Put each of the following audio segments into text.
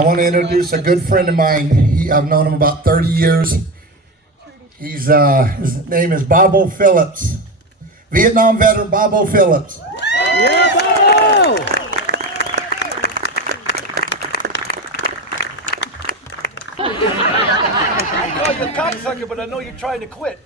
I want to introduce a good friend of mine. I've known him about 30 years. His name is Bobo Phillips. Vietnam veteran Bobo Phillips. Yeah, Bobo! I call you a cocksucker, but I know you're trying to quit.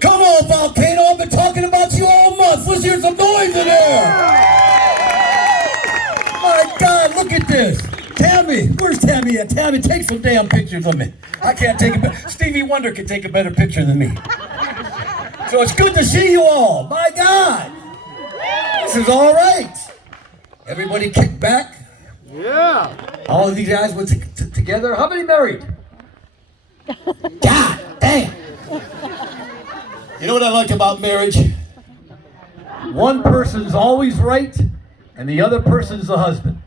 Come on, Volcano. I've been talking about you all month. Let's hear some noise in there. My God, look at this. Tammy, where's Tammy at? Tammy, take some damn pictures of me. I can't take a Stevie Wonder can take a better picture than me. So it's good to see you all. My God. This is all right. Everybody kick back. Yeah. All of these guys were together. How many married? God damn. You know what I like about marriage? One person's always right, and the other person's the husband.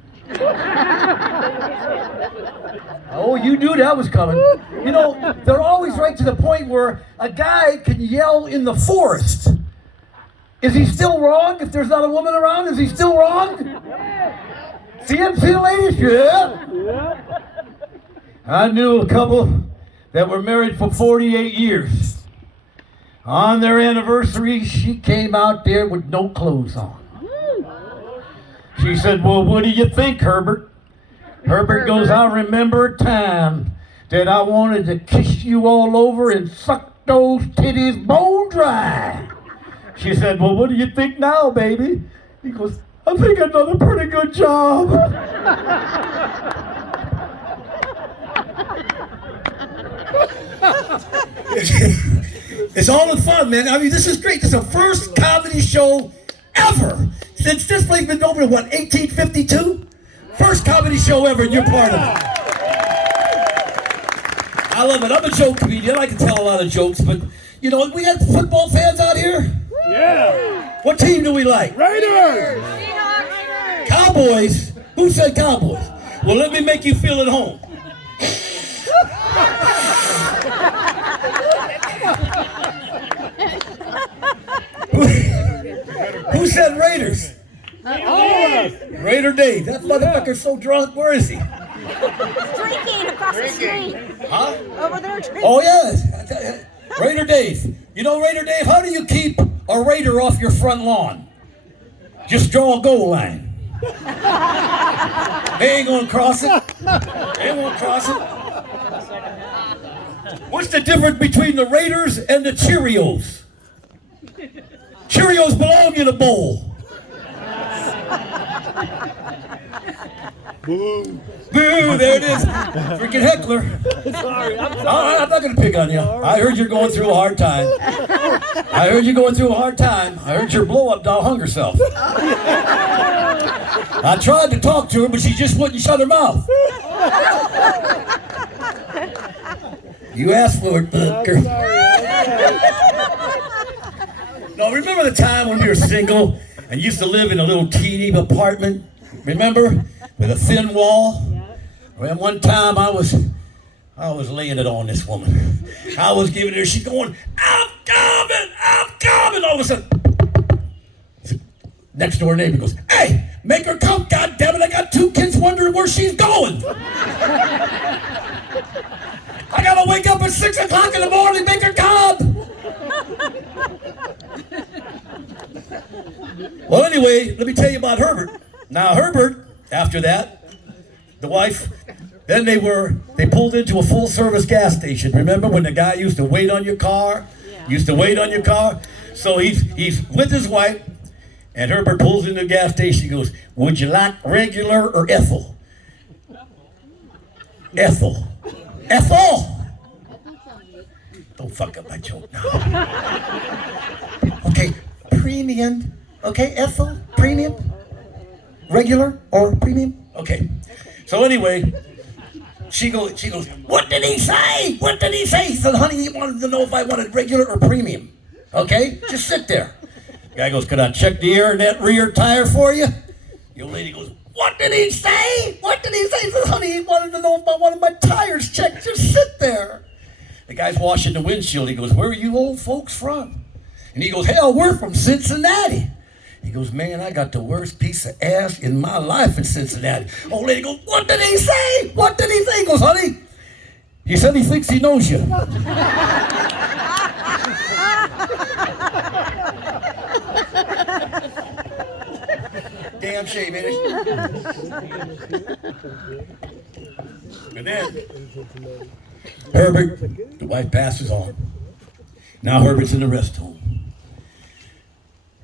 Oh, you knew that was coming. You know, they're always right to the point where a guy can yell in the forest. Is he still wrong if there's not a woman around? Is he still wrong? See him, ladies? Yeah. I knew a couple that were married for 48 years. On their anniversary, she came out there with no clothes on. She said, well, what do you think, Herbert? Herbert goes, I remember a time that I wanted to kiss you all over and suck those titties bone dry. She said, well, what do you think now, baby? He goes, I think I've done a pretty good job. It's all in fun, man. I mean, this is great. This is the first comedy show ever since this place been open in, what, 1852? First comedy show ever, and you're part of it. I love it. I'm a joke comedian. I can tell a lot of jokes, but, you know, we got football fans out here. Yeah. What team do we like? Raiders. Cowboys? Who said Cowboys? Well, let me make you feel at home. Who said Raiders? Raider Dave. That motherfucker's so drunk. Where is he? Drinking across the street. Huh? Over there drinking. Oh, yes. Raider Dave. You know, Raider Dave, how do you keep a Raider off your front lawn? Just draw a goal line. They ain't gonna cross it. They won't cross it. What's the difference between the Raiders and the Cheerios? Cheerios belong in a bowl. Boo, there it is. Freaking heckler. Sorry, I'm sorry. I'm not going to pick on you. I heard you're going through a hard time. I heard your blow-up doll hung herself. I tried to talk to her, but she just wouldn't shut her mouth. You asked for it, Booker. No, remember the time when we were single and used to live in a little teeny apartment? Remember? With a thin wall? Well, one time I was laying it on this woman. I was giving her, she's going, I'm coming! All of a sudden, next door neighbor goes, hey, make her come, goddammit, I got two kids wondering where she's going. I gotta wake up at 6 o'clock in the morning, make her come. Well, anyway, let me tell you about Herbert. Now, Herbert, after that, the wife, then they pulled into a full-service gas station. Remember when the guy used to wait on your car? So he's with his wife, and Herbert pulls into the gas station. He goes, would you like regular or Ethel? Ethel. Don't fuck up my joke now. Okay, premium. Okay, Ethel, premium. Regular or premium? Okay. So anyway, she goes, what did he say? He said, honey, he wanted to know if I wanted regular or premium. Okay? Just sit there. Guy goes, could I check the air in that rear tire for you? The old lady goes, what did he say? He said, honey, he wanted to know if I wanted my tires checked. Just sit there. The guy's washing the windshield. He goes, where are you old folks from? And he goes, hell, we're from Cincinnati. He goes, man, I got the worst piece of ass in my life in Cincinnati. Old lady goes, what did he say? What did he say? He goes, honey, he said he thinks he knows you. Damn shame, ain't it? And then Herbert, the wife passes on. Now Herbert's in the rest home.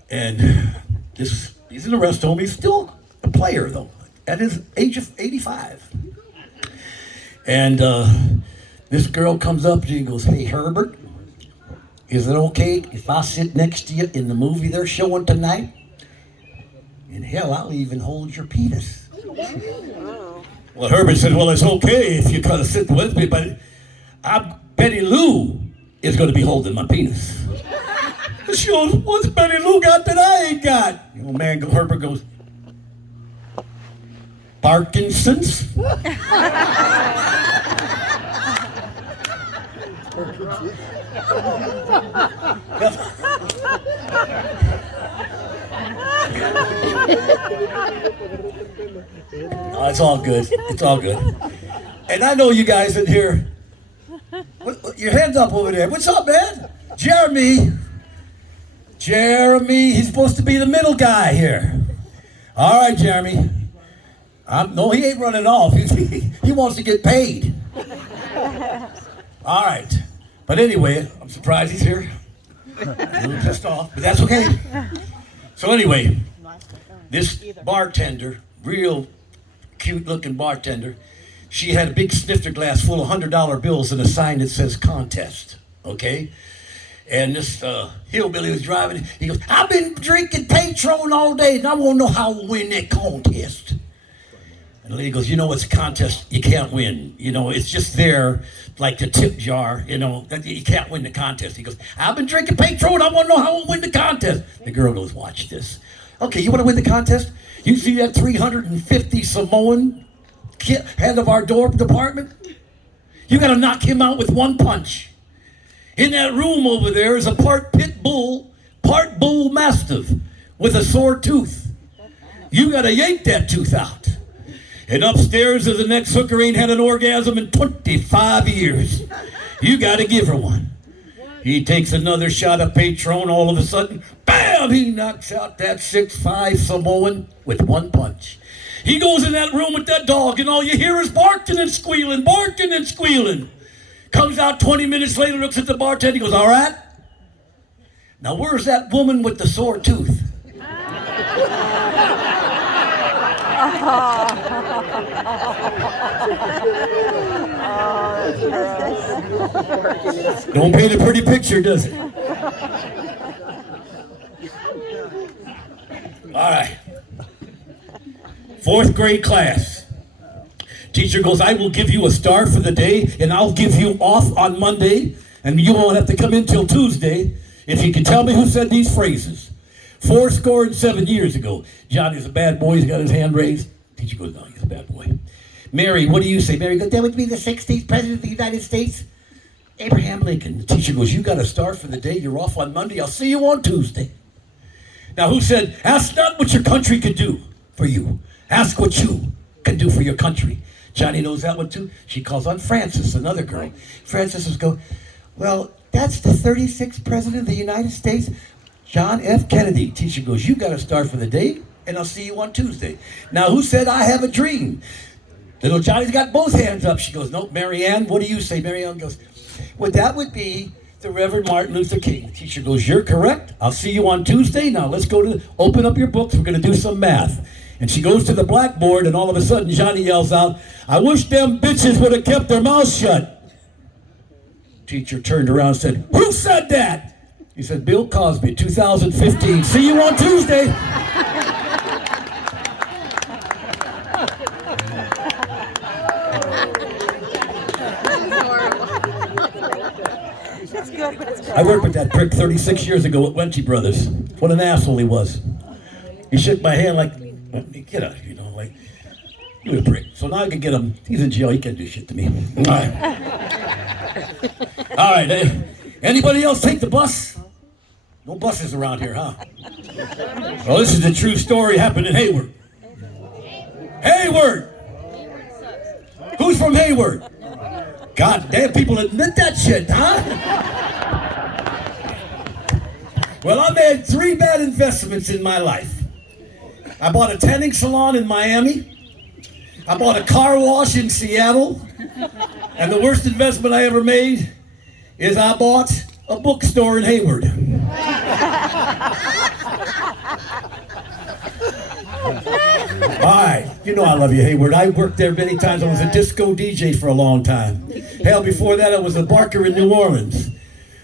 And he's in the rest home. He's still a player, though, at his age of 85. And this girl comes up to him and goes, hey, Herbert, is it okay if I sit next to you in the movie they're showing tonight? And hell, I'll even hold your penis. Well, Herbert said, well, it's okay if you kind of sit with me, but Betty Lou is going to be holding my penis. And she goes, what's Betty Lou got that I ain't got? The old man, Herbert goes, Parkinson's? Oh, it's all good. It's all good. And I know you guys in here. Your hands up over there. What's up, man? Jeremy. Jeremy, he's supposed to be the middle guy here. All right, Jeremy. No, he ain't running off. He wants to get paid. All right. But anyway, I'm surprised he's here. A little pissed off, but that's okay. So anyway, this bartender, real cute-looking bartender, she had a big snifter glass full of $100 bills and a sign that says contest, okay? And this hillbilly was driving. He goes, I've been drinking Patron all day, and I want to know how to win that contest. And the lady goes, you know, it's a contest you can't win. You know, it's just there like the tip jar, you know, you can't win the contest. He goes, I've been drinking Patron, I want to know how to win the contest. The girl goes, watch this. Okay, you want to win the contest? You see that 350 Samoan head of our door department? You got to knock him out with one punch. In that room over there is a part pit bull, part bull mastiff with a sore tooth. You got to yank that tooth out. And upstairs is the next hooker ain't had an orgasm in 25 years. You got to give her one. He takes another shot of Patron. All of a sudden, bam, he knocks out that 6'5" Samoan with one punch. He goes in that room with that dog, and all you hear is barking and squealing, barking and squealing. Comes out 20 minutes later, looks at the bartender, he goes, all right? Now, where's that woman with the sore tooth? Don't paint a pretty picture, does it? All right. 4th grade class. Teacher goes, I will give you a star for the day, and I'll give you off on Monday, and you won't have to come in till Tuesday if you can tell me who said these phrases. 7 years ago. Johnny's a bad boy. He's got his hand raised. Teacher goes, no, he's a bad boy. Mary, what do you say? Mary goes, that would be the 16th president of the United States, Abraham Lincoln. The teacher goes, you got a star for the day. You're off on Monday. I'll see you on Tuesday. Now, who said, ask not what your country could do for you. Ask what you can do for your country. Johnny knows that one too. She calls on Frances, another girl. Frances would go, well, that's the 36th president of the United States, John F. Kennedy. Teacher goes, you got a star for the day, and I'll see you on Tuesday. Now, who said, I have a dream? Little Johnny's got both hands up. She goes, nope, Mary Ann, what do you say? Mary Ann goes, well, that would be the Reverend Martin Luther King. The teacher goes, you're correct. I'll see you on Tuesday. Now, let's go to, open up your books. We're going to do some math. And she goes to the blackboard, and all of a sudden, Johnny yells out, I wish them bitches would have kept their mouths shut. Teacher turned around and said, who said that? He said, Bill Cosby, 2015. See you on Tuesday. That's good, but it's good. I worked with that prick 36 years ago at Wenty Brothers. What an asshole he was. He shook my hand like, get out, you know, like, you a prick. So now I can get him. He's in jail. He can't do shit to me. All right. All right. Anybody else take the bus? No buses around here, huh? Well, this is the true story happened in Hayward. Hayward! Who's from Hayward? God damn, people admit that shit, huh? Well, I made 3 bad investments in my life. I bought a tanning salon in Miami. I bought a car wash in Seattle. And the worst investment I ever made is I bought a bookstore in Hayward. All right, you know I love you, Hayward. I worked there many times. I was a disco DJ for a long time. Hell, before that I was a barker in New Orleans.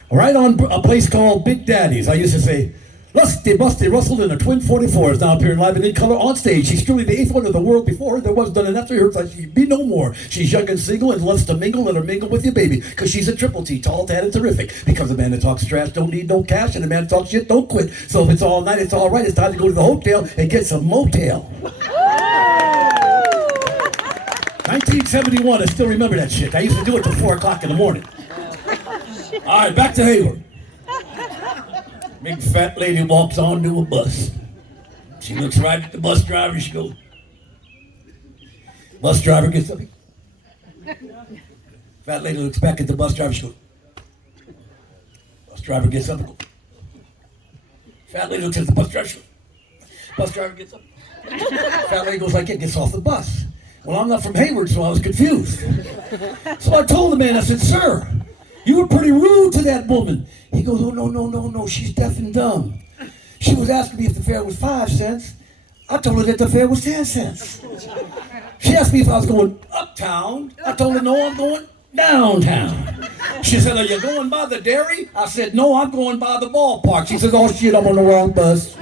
Right on a place called Big Daddy's. I used to say, Lusty Busty Russell in a twin 44 is now appearing live and in color on stage. She's truly the 8th one of the world. Before her there was none, and after her like she'd be no more. She's young and single and loves to mingle. Let her mingle with you, baby, because she's a triple T, tall, tan, and terrific. Because a man that talks trash don't need no cash, and a man that talks shit don't quit. So if it's all night, it's all right. It's time to go to the hotel and get some motel. 1971, I still remember that shit. I used to do it till 4 o'clock in the morning. All right, back to Hayward. Big fat lady walks onto a bus. She looks right at the bus driver. She goes, bus driver gets up. Fat lady looks back at the bus driver. She goes, bus driver gets up. Fat lady looks at the bus driver. She goes, bus driver gets up. Fat lady goes like it, gets off the bus. Well, I'm not from Hayward, so I was confused. So I told the man, I said, sir, you were pretty rude to that woman. He goes, oh, no, she's deaf and dumb. She was asking me if the fare was 5 cents. I told her that the fare was 10 cents. She asked me if I was going uptown. I told her, no, I'm going downtown. She said, are you going by the dairy? I said, no, I'm going by the ballpark. She says, oh shit, I'm on the wrong bus.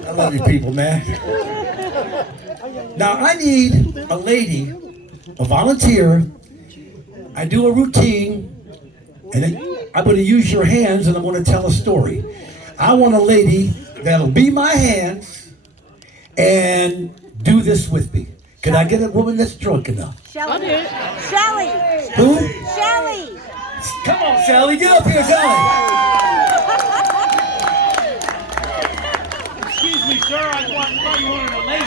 I love you people, man. Now I need a lady, a volunteer. I do a routine, and I'm going to use your hands, and I'm going to tell a story. I want a lady that'll be my hands and do this with me. Can I get a woman that's drunk enough? Shelly. Shelly. Who? Shelly. Come on, Sally. Get up here, Sally. Excuse me, sir. I thought you wanted a lady.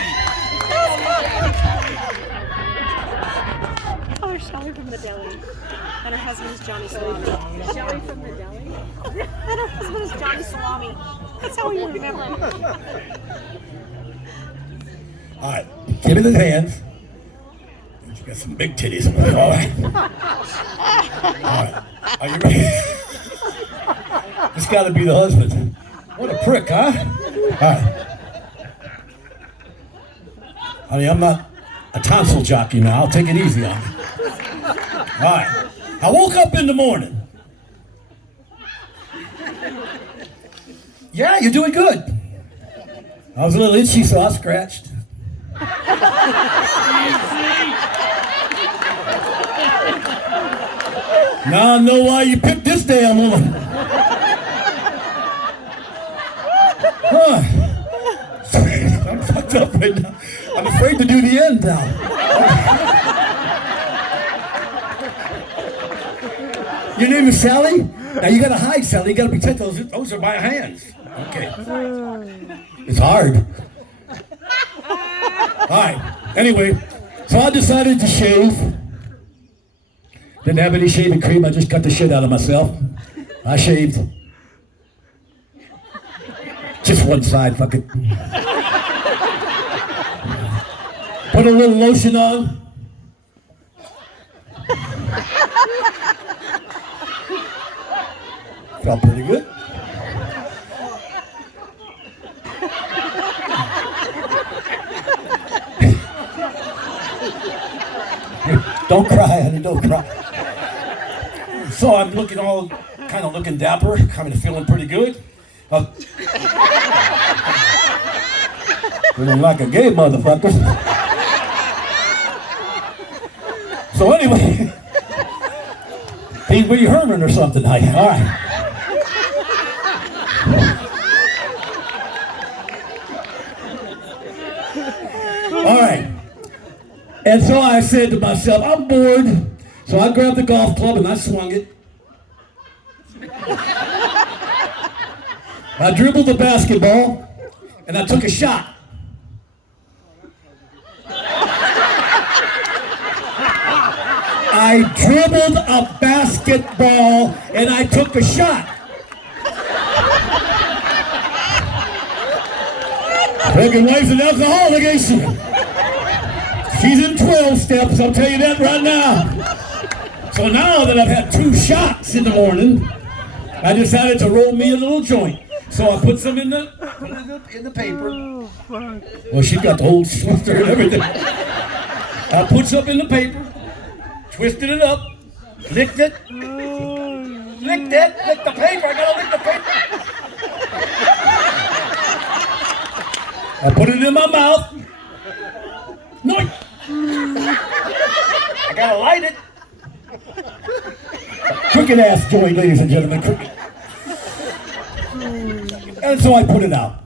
Oh, there's Shelly from the deli. And her husband is Johnny Salami. Shelly from the deli? And her husband is Johnny Salami. That's how we remember him. All right. Give me the hands. You got some big titties. All right. All right. Are you ready? This got to be the husband. What a prick, huh? All right. Honey, I'm not a tonsil jockey now. I'll take it easy on you. All right. I woke up in the morning. Yeah, you're doing good. I was a little itchy, so I scratched. Now I know why you picked this damn woman. Huh. I'm fucked up right now. I'm afraid to do the end now. Your name is Sally? Now you gotta hide, Sally. You gotta pretend those are my hands. Okay. It's hard. Alright. Anyway, so I decided to shave. Didn't have any shaving cream. I just cut the shit out of myself. I shaved. Just one side, fuck it. Put a little lotion on. Felt pretty good. Don't cry, honey, don't cry. So I'm looking kind of looking dapper, kind of feeling pretty good. Feeling like a gay motherfucker. So anyway, Pee Wee Herman or something. All right. All right. And so I said to myself, I'm bored. So I grabbed the golf club and I swung it. I dribbled the basketball and I took a shot. I dribbled a basketball and I took a shot. Fucking wife's an alcoholic, ain't she? She's in 12 steps, I'll tell you that right now. So now that I've had 2 shots in the morning, I decided to roll me a little joint. So I put some in the paper. Well, she got the whole swifter and everything. I put some in the paper, twisted it up, licked it, licked the paper. I gotta lick the paper. I put it in my mouth. No. I gotta light it. Crooked ass joint, ladies and gentlemen. Crooked. And so I put it out.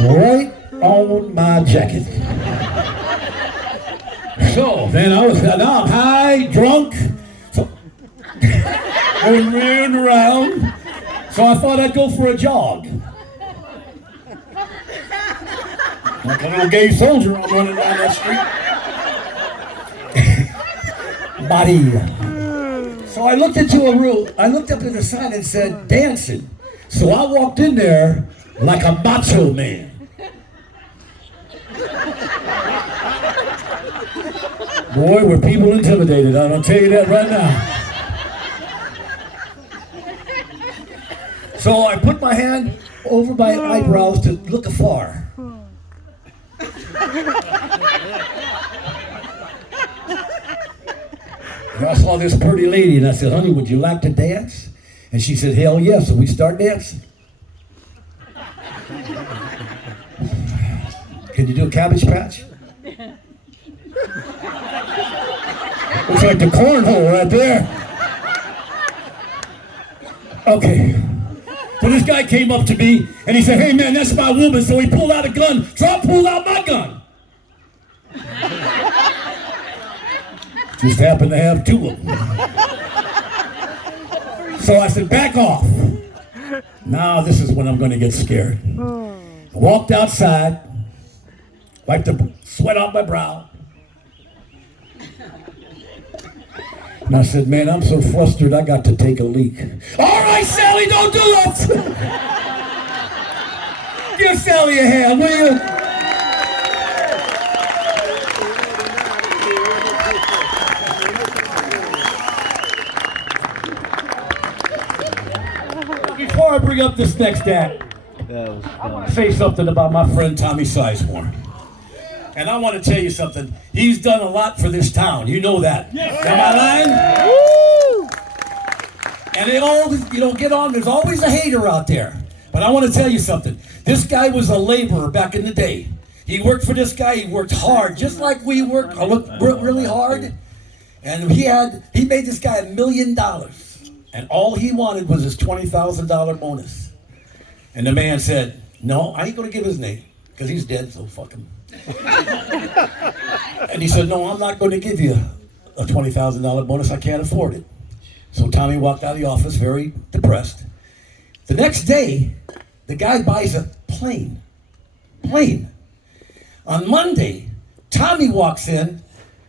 Right on my jacket. So then now I'm high, drunk, so going round and around. So I thought I'd go for a jog. Like a little gay soldier, I'm running down that street. Body. So I looked into a room. I looked up at the sign and said, dancing. So I walked in there like a macho man. Boy, were people intimidated. I'm going to tell you that right now. So I put my hand over my eyebrows to look afar. And I saw this pretty lady and I said, honey, would you like to dance? And she said, hell yeah. So we start dancing. Can you do a Cabbage Patch? Looks like the cornhole right there. Okay. So this guy came up to me and he said, hey man, that's my woman. So he pulled out a gun. Trump pulled out my gun. Just happened to have 2 of them. So I said, back off. Now this is when I'm going to get scared. I walked outside, wiped the sweat off my brow. And I said, man, I'm so flustered, I got to take a leak. All right, Sally, don't do it. Give Sally a hand, will you? Before I bring up this next act, I want to say something about my friend Tommy Sizemore. And I want to tell you something. He's done a lot for this town. You know that. Yes. Am I lying? Woo! And they all, get on. There's always a hater out there. But I want to tell you something. This guy was a laborer back in the day. He worked for this guy. He worked hard, just like we worked really hard. And he made this guy $1 million. And all he wanted was his $20,000 bonus. And the man said, no, I ain't going to give his name, because he's dead, so fuck him. And he said, no, I'm not going to give you a $20,000 bonus. I can't afford it. So Tommy walked out of the office very depressed. The next day, the guy buys a plane. On Monday, Tommy walks in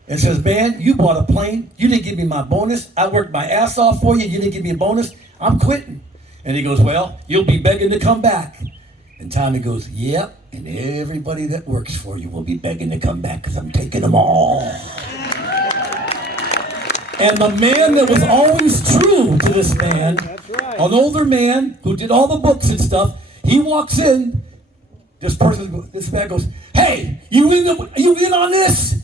and says, man, you bought a plane. You didn't give me my bonus. I worked my ass off for you. You didn't give me a bonus. I'm quitting. And he goes, well, you'll be begging to come back. And Tommy goes, yep. And everybody that works for you will be begging to come back because I'm taking them all. And the man that was always true to this man, an older man who did all the books and stuff, he walks in. This man goes, hey, you in on this?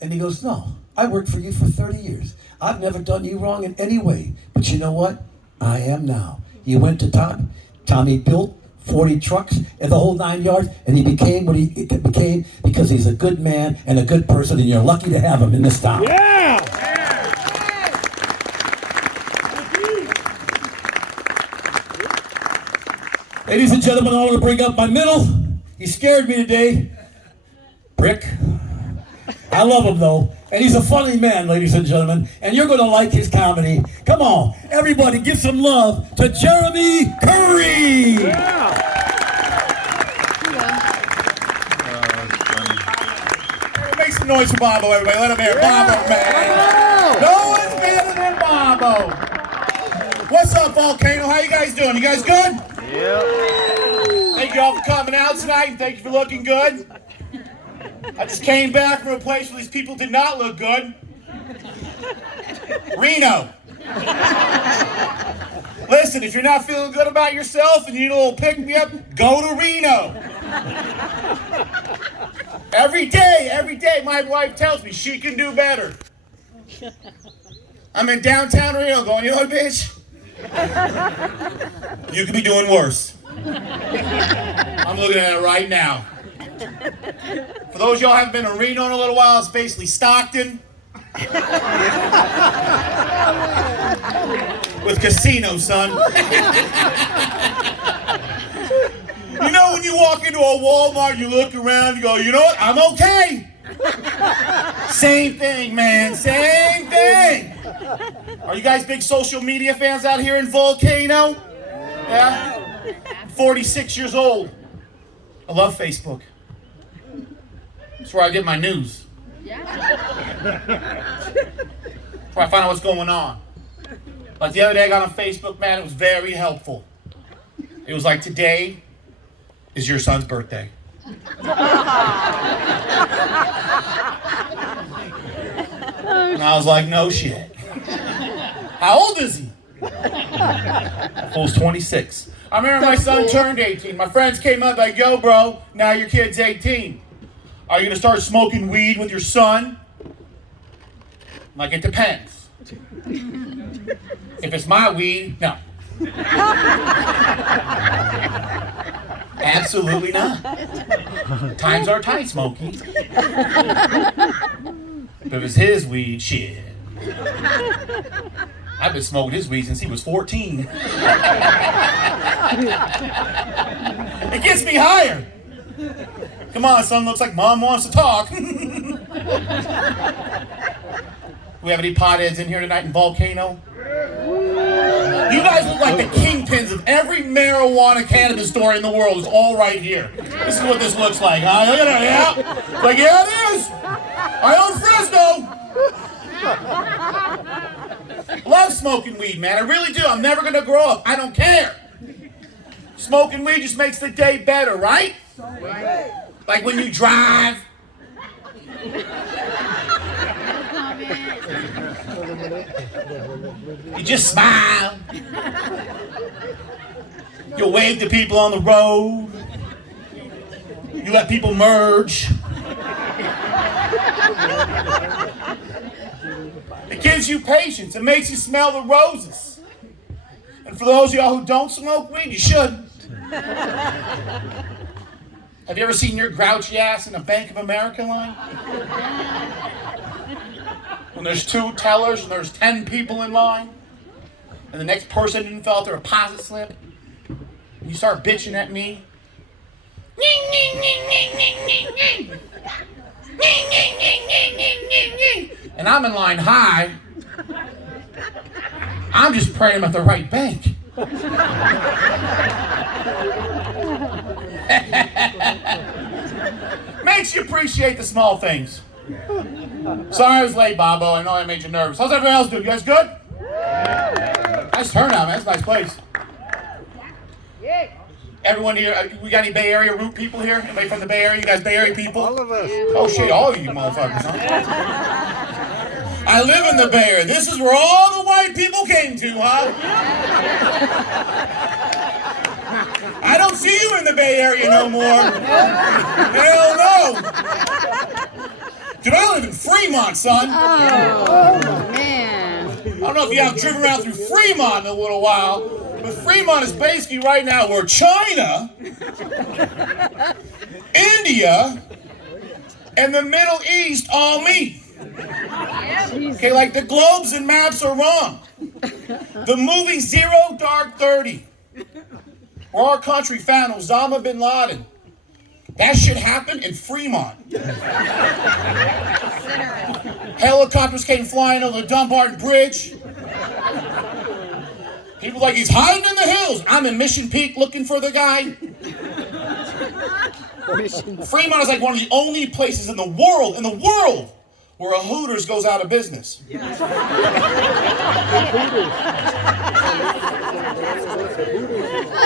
And he goes, no, I worked for you for 30 years. I've never done you wrong in any way. But you know what? I am now. He went to Tom. Tommy built 40 trucks and the whole 9 yards, and he became what he became because he's a good man and a good person, and you're lucky to have him in this town. Ladies and gentlemen, I want to bring up my middle. He scared me today. Prick. I love him though. And he's a funny man, ladies and gentlemen. And you're going to like his comedy. Come on, everybody give some love to Jeremy Curry. Make some noise for Bobo, everybody. Let him hear Bobo, man. No one's better than Bobo. What's up, Volcano? How you guys doing? You guys good? Thank you all for coming out tonight, and thank you for looking good. I just came back from a place where these people did not look good. Reno. Listen, if you're not feeling good about yourself and you need a little pick-me-up, go to Reno. Every day, my wife tells me she can do better. I'm in downtown Reno going, you know what, bitch? You could be doing worse. I'm looking at it right now. For those of y'all who haven't been to Reno in a little while, it's basically Stockton with casino, son. You know when you walk into a Walmart, you look around, you go, you know what, I'm okay. Same thing, man, same thing. Are you guys big social media fans out here in Volcano? Yeah? 46 years old. I love Facebook. That's where I get my news. That's where I find out what's going on. Like the other day I got on Facebook, man, it was very helpful. It was like, today is your son's birthday. And I was like, no shit. How old is he? Fool's 26. I remember my son turned 18. My friends came up like, yo, bro, now your kid's 18. Are you gonna start smoking weed with your son? I'm like, it depends. If it's my weed, no. Absolutely not. Times are tight, Smokey. If it was his weed, shit. I've been smoking his weed since he was 14. It gets me higher. Come on, son, looks like mom wants to talk. We have any potheads in here tonight in Volcano? You guys look like the kingpins of every marijuana cannabis store in the world is all right here. This is what this looks like, huh? Look at it, yeah? Like, yeah, it is. I own Fresno. Love smoking weed, man. I really do. I'm never gonna grow up. I don't care. Smoking weed just makes the day better, right? Like when you drive. You just smile. You wave to people on the road. You let people merge. It gives you patience. It makes you smell the roses. And for those of y'all who don't smoke weed, you should. Have you ever seen your grouchy ass in a Bank of America line? When there's 2 tellers and there's 10 people in line, and the next person didn't fill out their deposit slip, and you start bitching at me. And I'm in line high. I'm just praying I'm at the right bank. Makes you appreciate the small things. Sorry I was late, Bobo. I know I made you nervous. How's everyone else doing? You guys good? Nice turnout, man. It's a nice place. Everyone here, we got any Bay Area root people here? Anybody from the Bay Area? You guys Bay Area people? All of us. Oh shit, all of you motherfuckers, huh? I live in the Bay Area. This is where all the white people came to, huh? I don't see you in the Bay Area no more. Hell no. Dude, I live in Fremont, son. Oh, man. I don't know if you have driven around through Fremont in a little while, but Fremont is basically right now where China, India, and the Middle East all meet. Okay, like the globes and maps are wrong. The movie Zero Dark 30. where our country found Osama bin Laden. That shit happened in Fremont. Helicopters came flying over the Dumbarton Bridge. People like, he's hiding in the hills. I'm in Mission Peak looking for the guy. Fremont is like one of the only places in the world, where a Hooters goes out of business.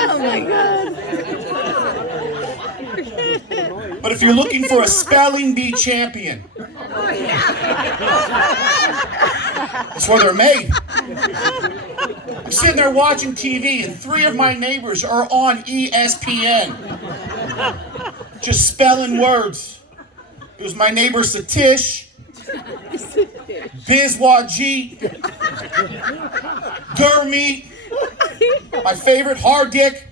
Oh my God. But if you're looking for a spelling bee champion, that's where they're made. I'm sitting there watching TV, and 3 of my neighbors are on ESPN, just spelling words. It was my neighbor Satish, Bizwajit, Gurmeet, my favorite Hard Dick.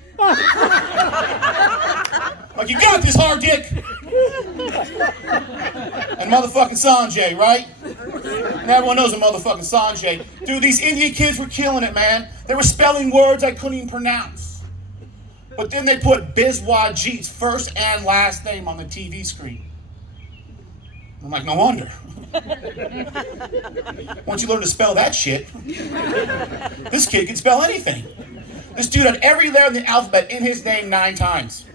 Like, you got this, Hard Dick. And motherfucking Sanjay, right? And everyone knows a motherfucking Sanjay. Dude, these Indian kids were killing it, man. They were spelling words I couldn't even pronounce. But then they put Bizwajit's first and last name on the TV screen. I'm like, no wonder. Once you learn to spell that shit, this kid can spell anything. This dude had every letter in the alphabet in his name 9 times.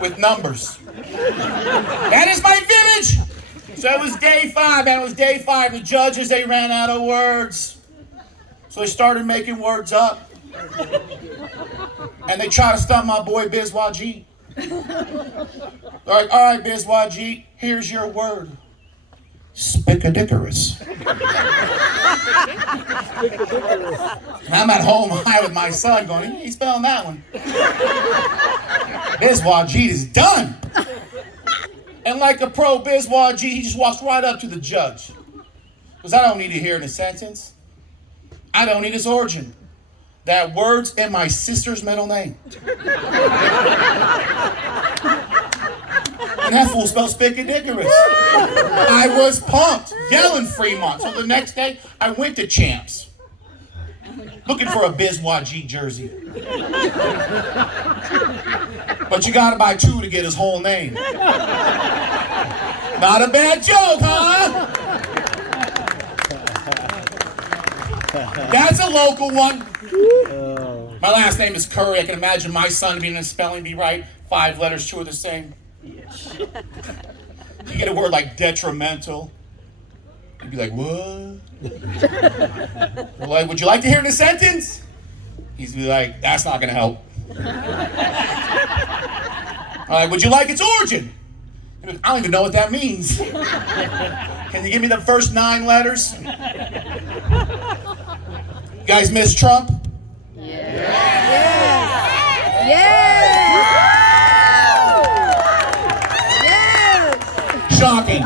With numbers. That is my village! So it was day 5, and it was day 5. The judges, they ran out of words. So they started making words up. And they tried to stump my boy Bizwajit. They're like, all right, Bizwajit, here's your word. Spickadicarus. And I'm at home high with my son going, he's spelling that one. Bizwajit is done. And like a pro Bizwajit, he just walks right up to the judge. Because I don't need to hear it in a sentence. I don't need his origin. That word's in my sister's middle name. And that fool spelled Spickadicarus. I was pumped, yelling Fremont. So the next day, I went to Champs, looking for a Bizwajit jersey. But you gotta buy 2 to get his whole name. Not a bad joke, huh? That's a local one. My last name is Curry. I can imagine my son being in a spelling bee right. 5 letters, 2 are the same. You get a word like detrimental, you'd be like, what? Well, like, would you like to hear it in a sentence? He'd be like, that's not gonna help. All right, would you like its origin? I don't even know what that means. Can you give me the first 9 letters? You guys miss Trump? Shocking.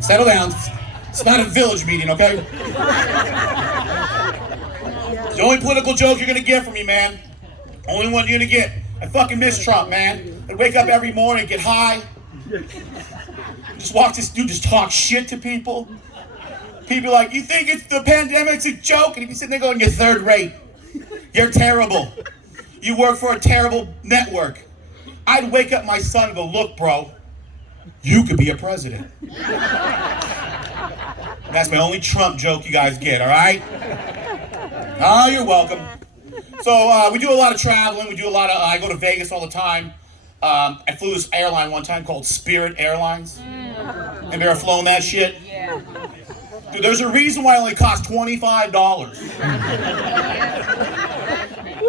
Settle down. It's not a village meeting, okay? It's the only political joke you're gonna get from me, man. Only one you're gonna get. I fucking miss Trump, man. I wake up every morning, get high. Just watch this dude just talk shit to people. People are like, you think it's the pandemic's a joke? And he'd be sitting there going, you're 3rd rate. You're terrible. You work for a terrible network. I'd wake up my son and go, look, bro, you could be a president. That's my only Trump joke you guys get, all right? Oh, you're welcome. So we do a lot of traveling. We do a lot of, I go to Vegas all the time. I flew this airline one time called Spirit Airlines. Have you ever flown that shit? Yeah. Dude, there's a reason why it only costs $25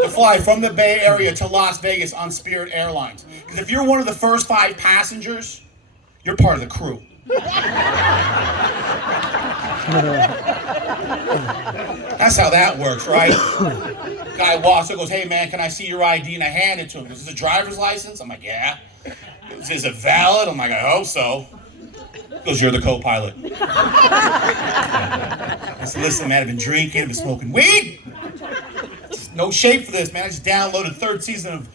to fly from the Bay Area to Las Vegas on Spirit Airlines. Because if you're one of the first 5 passengers, you're part of the crew. That's how that works, right? Guy walks up, goes, hey man, can I see your ID? And I hand it to him. Is this a driver's license? I'm like, yeah. Is it valid? I'm like, I hope so. He goes, you're the co-pilot. I said, listen man, I've been drinking, I've been smoking weed. Just no shape for this, man. I just downloaded 3rd season of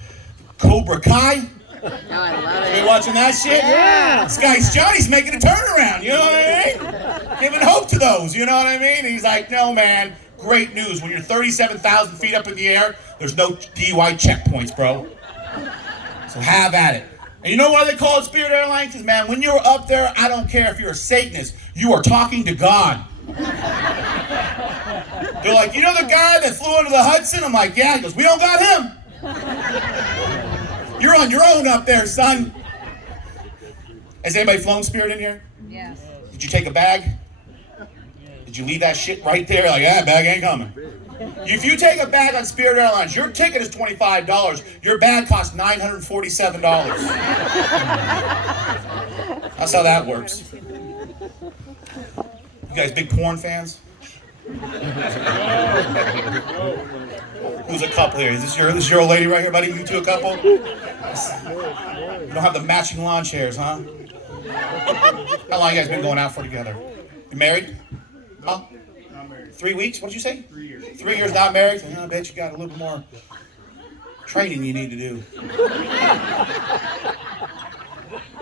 Cobra Kai. Oh, I love You watching that shit? Yeah. This guy's Johnny's making a turnaround, you know what I mean? giving hope to those, you know what I mean? And he's like, no, man, great news. When you're 37,000 feet up in the air, there's no DUI checkpoints, bro. So have at it. And you know why they call it Spirit Airlines? Because, man, when you're up there, I don't care if you're a Satanist, you are talking to God. They're like, you know the guy that flew under the Hudson? I'm like, yeah. He goes, we don't got him. You're on your own up there, son. Has anybody flown Spirit in here? Yes. Did you take a bag? Did you leave that shit right there? Like, yeah, bag ain't coming. If you take a bag on Spirit Airlines, your ticket is $25. Your bag costs $947. That's how that works. You guys big porn fans? Who's a couple here? Is this your old lady right here, buddy? You two a couple? You don't have the matching lawn chairs, huh? How long you guys been going out for together? You married? Huh? 3 weeks? What did you say? 3 years. 3 years not married? I bet you got a little bit more training you need to do.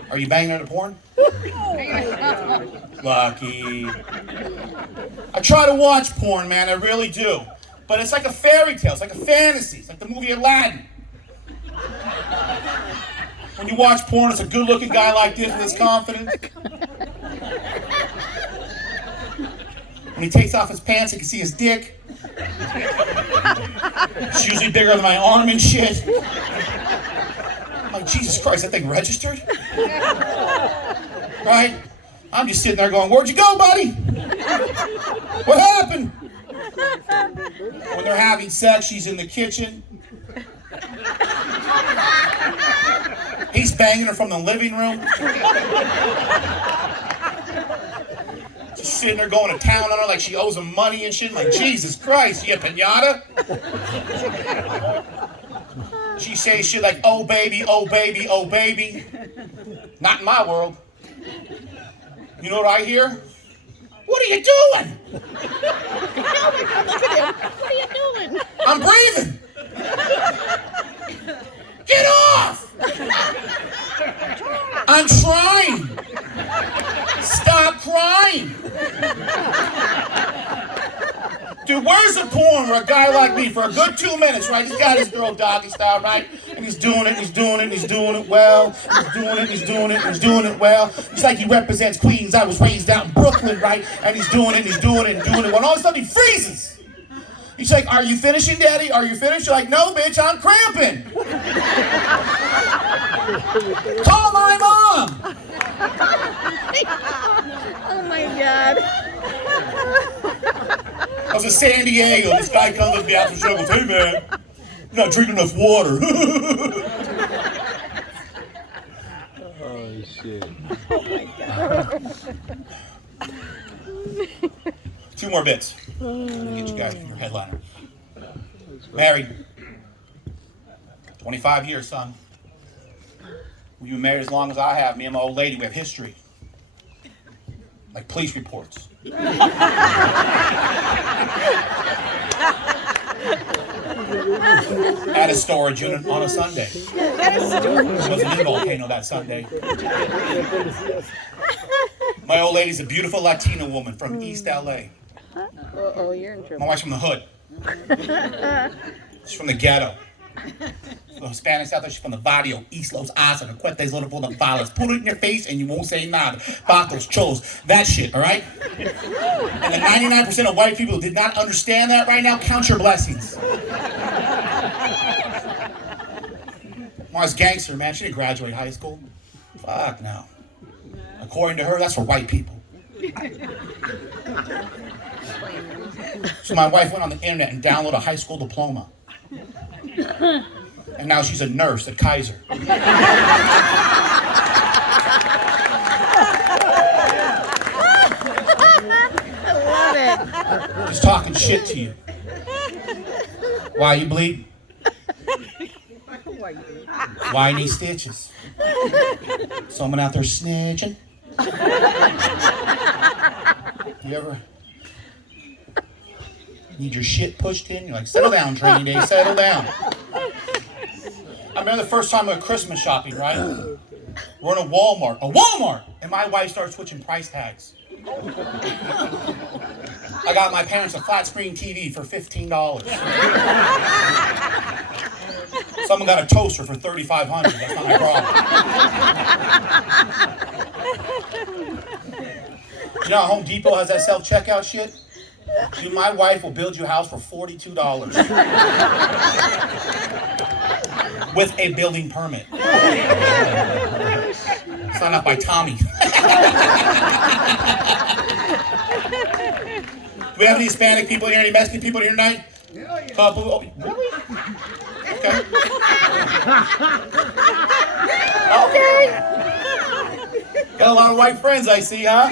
Are you banging her to porn? Lucky. I try to watch porn, man. I really do. But it's like a fairy tale. It's like a fantasy. It's like the movie Aladdin. When you watch porn, it's a good-looking guy like this with his confidence. When he takes off his pants, you can see his dick. It's usually bigger than my arm and shit. I'm like, Jesus Christ, that thing registered? Right? I'm just sitting there going, where'd you go, buddy? What happened? When they're having sex, she's in the kitchen. He's banging her from the living room. Just sitting there going to town on her like she owes him money and shit. Like, Jesus Christ, you a pinata? She says shit like, oh baby, oh baby, oh baby. Not in my world. You know what I hear? What are you doing? Look at him. What are you doing? I'm breathing. Get off! I'm trying. Stop crying. Dude, where's the porn where a guy like me, for a good 2 minutes, right? He's got his girl doggy style, right? And he's doing it, he's doing it, he's doing it well. He's doing it, he's doing it, he's doing it well. It's like he represents Queens. I was raised out in Brooklyn, right? And he's doing it, he's doing it, and doing it. When all of a sudden he freezes. He's like, are you finishing, Daddy? Are you finished? You're like, no, bitch, I'm cramping. Call my mom. Oh my God. I was in San Diego. This guy comes up to me after the show and goes, hey, man, you're not drinking enough water. Oh, shit. Two more bits. Get you guys your headliner. Married. 25 years, son. You've been married as long as I have. Me and my old lady, we have history. Like police reports. At a storage unit on a Sunday. Wasn't in the volcano that Sunday. My old lady's a beautiful Latina woman from East LA. Uh-oh, you're in trouble. My wife's from the hood. She's from the ghetto. The Hispanics out there, she's from the barrio, East Los Angeles, the Cuetes, Little Full of Falas. Put it in your face and you won't say nada. Vatos, cholos, that shit, all right? And the 99% of white people who did not understand that right now, count your blessings. Mars gangster, man. She didn't graduate high school. Fuck no. According to her, that's for white people. So my wife went on the internet and downloaded a high school diploma. And now she's a nurse at Kaiser. I love it. Just talking shit to you. Why you bleed? Why you need stitches? Someone out there snitching? You ever need your shit pushed in? You're like, settle down, training day, settle down. I remember the first time we went Christmas shopping, right? We're in a Walmart, and my wife started switching price tags. I got my parents a flat screen TV for $15. Someone got a toaster for $3,500. That's not my problem. You know how Home Depot has that self-checkout shit? Dude, my wife will build you a house for $42. With a building permit. Signed up by Tommy. Do we have any Hispanic people in here? Any Mexican people in here tonight? Couple. Oh, really? Okay. Okay. Got a lot of white friends, I see, huh?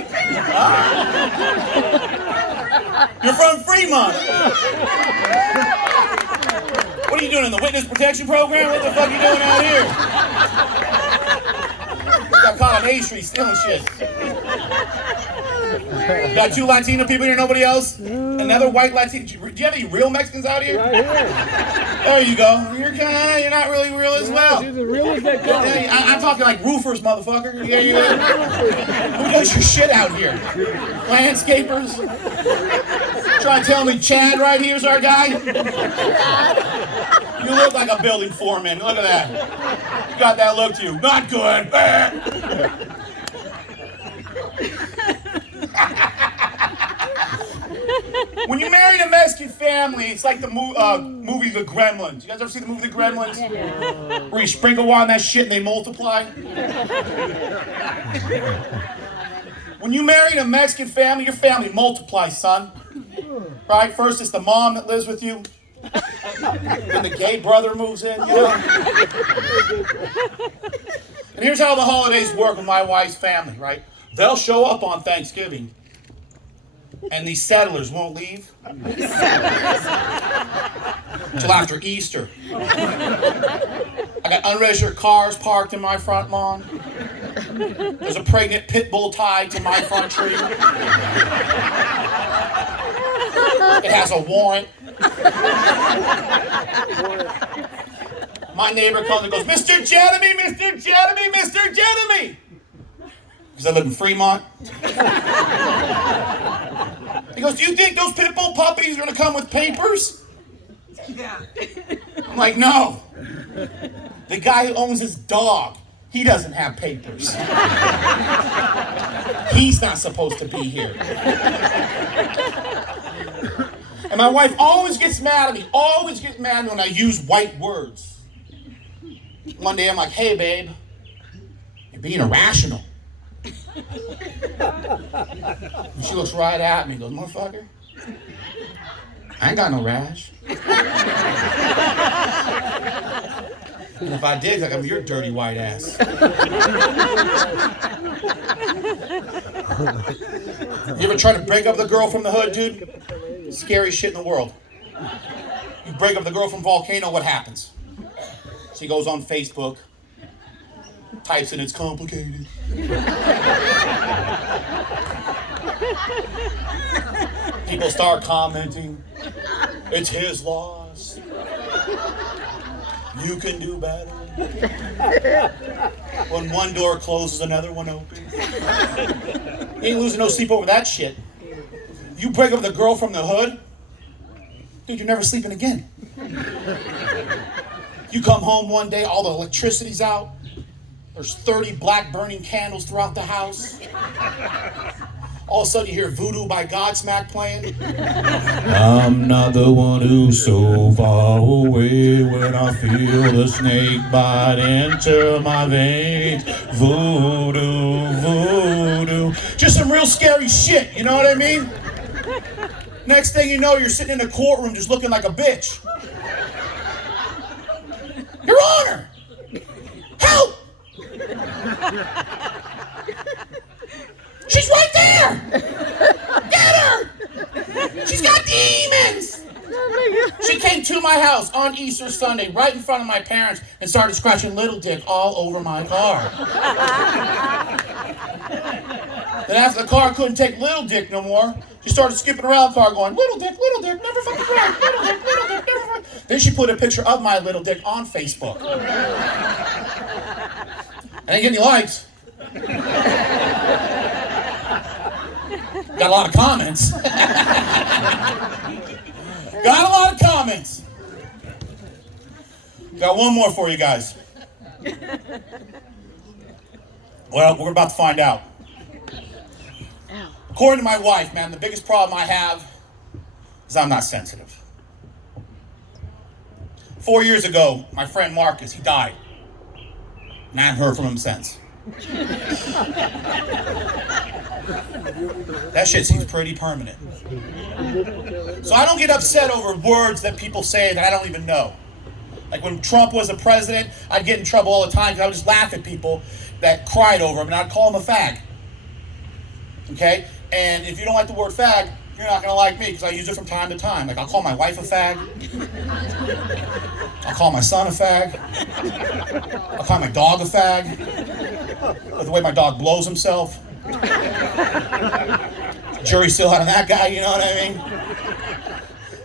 You're from Fremont. What are you doing in the witness protection program? What the fuck are you doing out here? Got caught on A Street stealing shit. Got two Latino people here, nobody else? Another white Latino. Do you have any real Mexicans out here? Right here. There you go. You're not really real as well. She's a really good guy. Hey, I'm talking like roofers, motherfucker. Yeah, you know. Who does your shit out here? Landscapers? Trying to tell me Chad right here's our guy? You look like a building foreman. Look at that. You got that look to you. Not good. When you marry a Mexican family, it's like the movie The Gremlins. You guys ever see the movie The Gremlins? Yeah. Where you sprinkle water on that shit and they multiply? When you marry a Mexican family, your family multiplies, son. Right? First it's the mom that lives with you. Then the gay brother moves in, you know? And here's how the holidays work with my wife's family, right? They'll show up on Thanksgiving. And these settlers won't leave until after Easter. I got unregistered cars parked in my front lawn. There's a pregnant pit bull tied to my front tree. It has a warrant. My neighbor comes and goes, Mr. Jeremy, Mr. Jeremy, Mr. Jeremy. Because I live in Fremont. He goes, do you think those pit bull puppies are going to come with papers? Yeah. I'm like, no. The guy who owns his dog, he doesn't have papers. He's not supposed to be here. And my wife always gets mad at me, when I use white words. One day I'm like, hey, babe, you're being irrational. And she looks right at me and goes, motherfucker, I ain't got no rash. And if I did, like, I'm your dirty white ass. You ever try to break up the girl from the hood, dude? Scary shit in the world. You break up the girl from Volcano, what happens? She goes on Facebook, types in it's complicated. People start commenting, it's his loss. You can do better. When one door closes, another one opens. You ain't losing no sleep over that shit. You break up with a girl from the hood, dude, you're never sleeping again. You come home one day, all the electricity's out. There's 30 black burning candles throughout the house. All of a sudden you hear Voodoo by Godsmack playing. I'm not the one who's so far away when I feel the snake bite into my veins. Voodoo, voodoo. Just some real scary shit, you know what I mean? Next thing you know, you're sitting in a courtroom just looking like a bitch. Your Honor! Help! She's right there! Get her! She's got demons! She came to my house on Easter Sunday, right in front of my parents, and started scratching Little Dick all over my car. Then after the car couldn't take Little Dick no more, she started skipping around the car going, Little Dick, never fucking crack, Little Dick, never fucking. Then she put a picture of my Little Dick on Facebook. I didn't get any likes. Got a lot of comments. Got a lot of comments. Got one more for you guys. Well, we're about to find out. According to my wife, man, the biggest problem I have is I'm not sensitive. 4 years ago, my friend Marcus, he died. And I haven't heard from him since. That shit seems pretty permanent. So I don't get upset over words that people say that I don't even know. Like when Trump was a president, I'd get in trouble all the time because I would just laugh at people that cried over him and I'd call him a fag. Okay? And if you don't like the word fag, you're not going to like me because I use it from time to time. Like I'll call my wife a fag. I'll call my son a fag. I'll call my dog a fag. With the way my dog blows himself. Jury's still out on that guy, you know what I mean?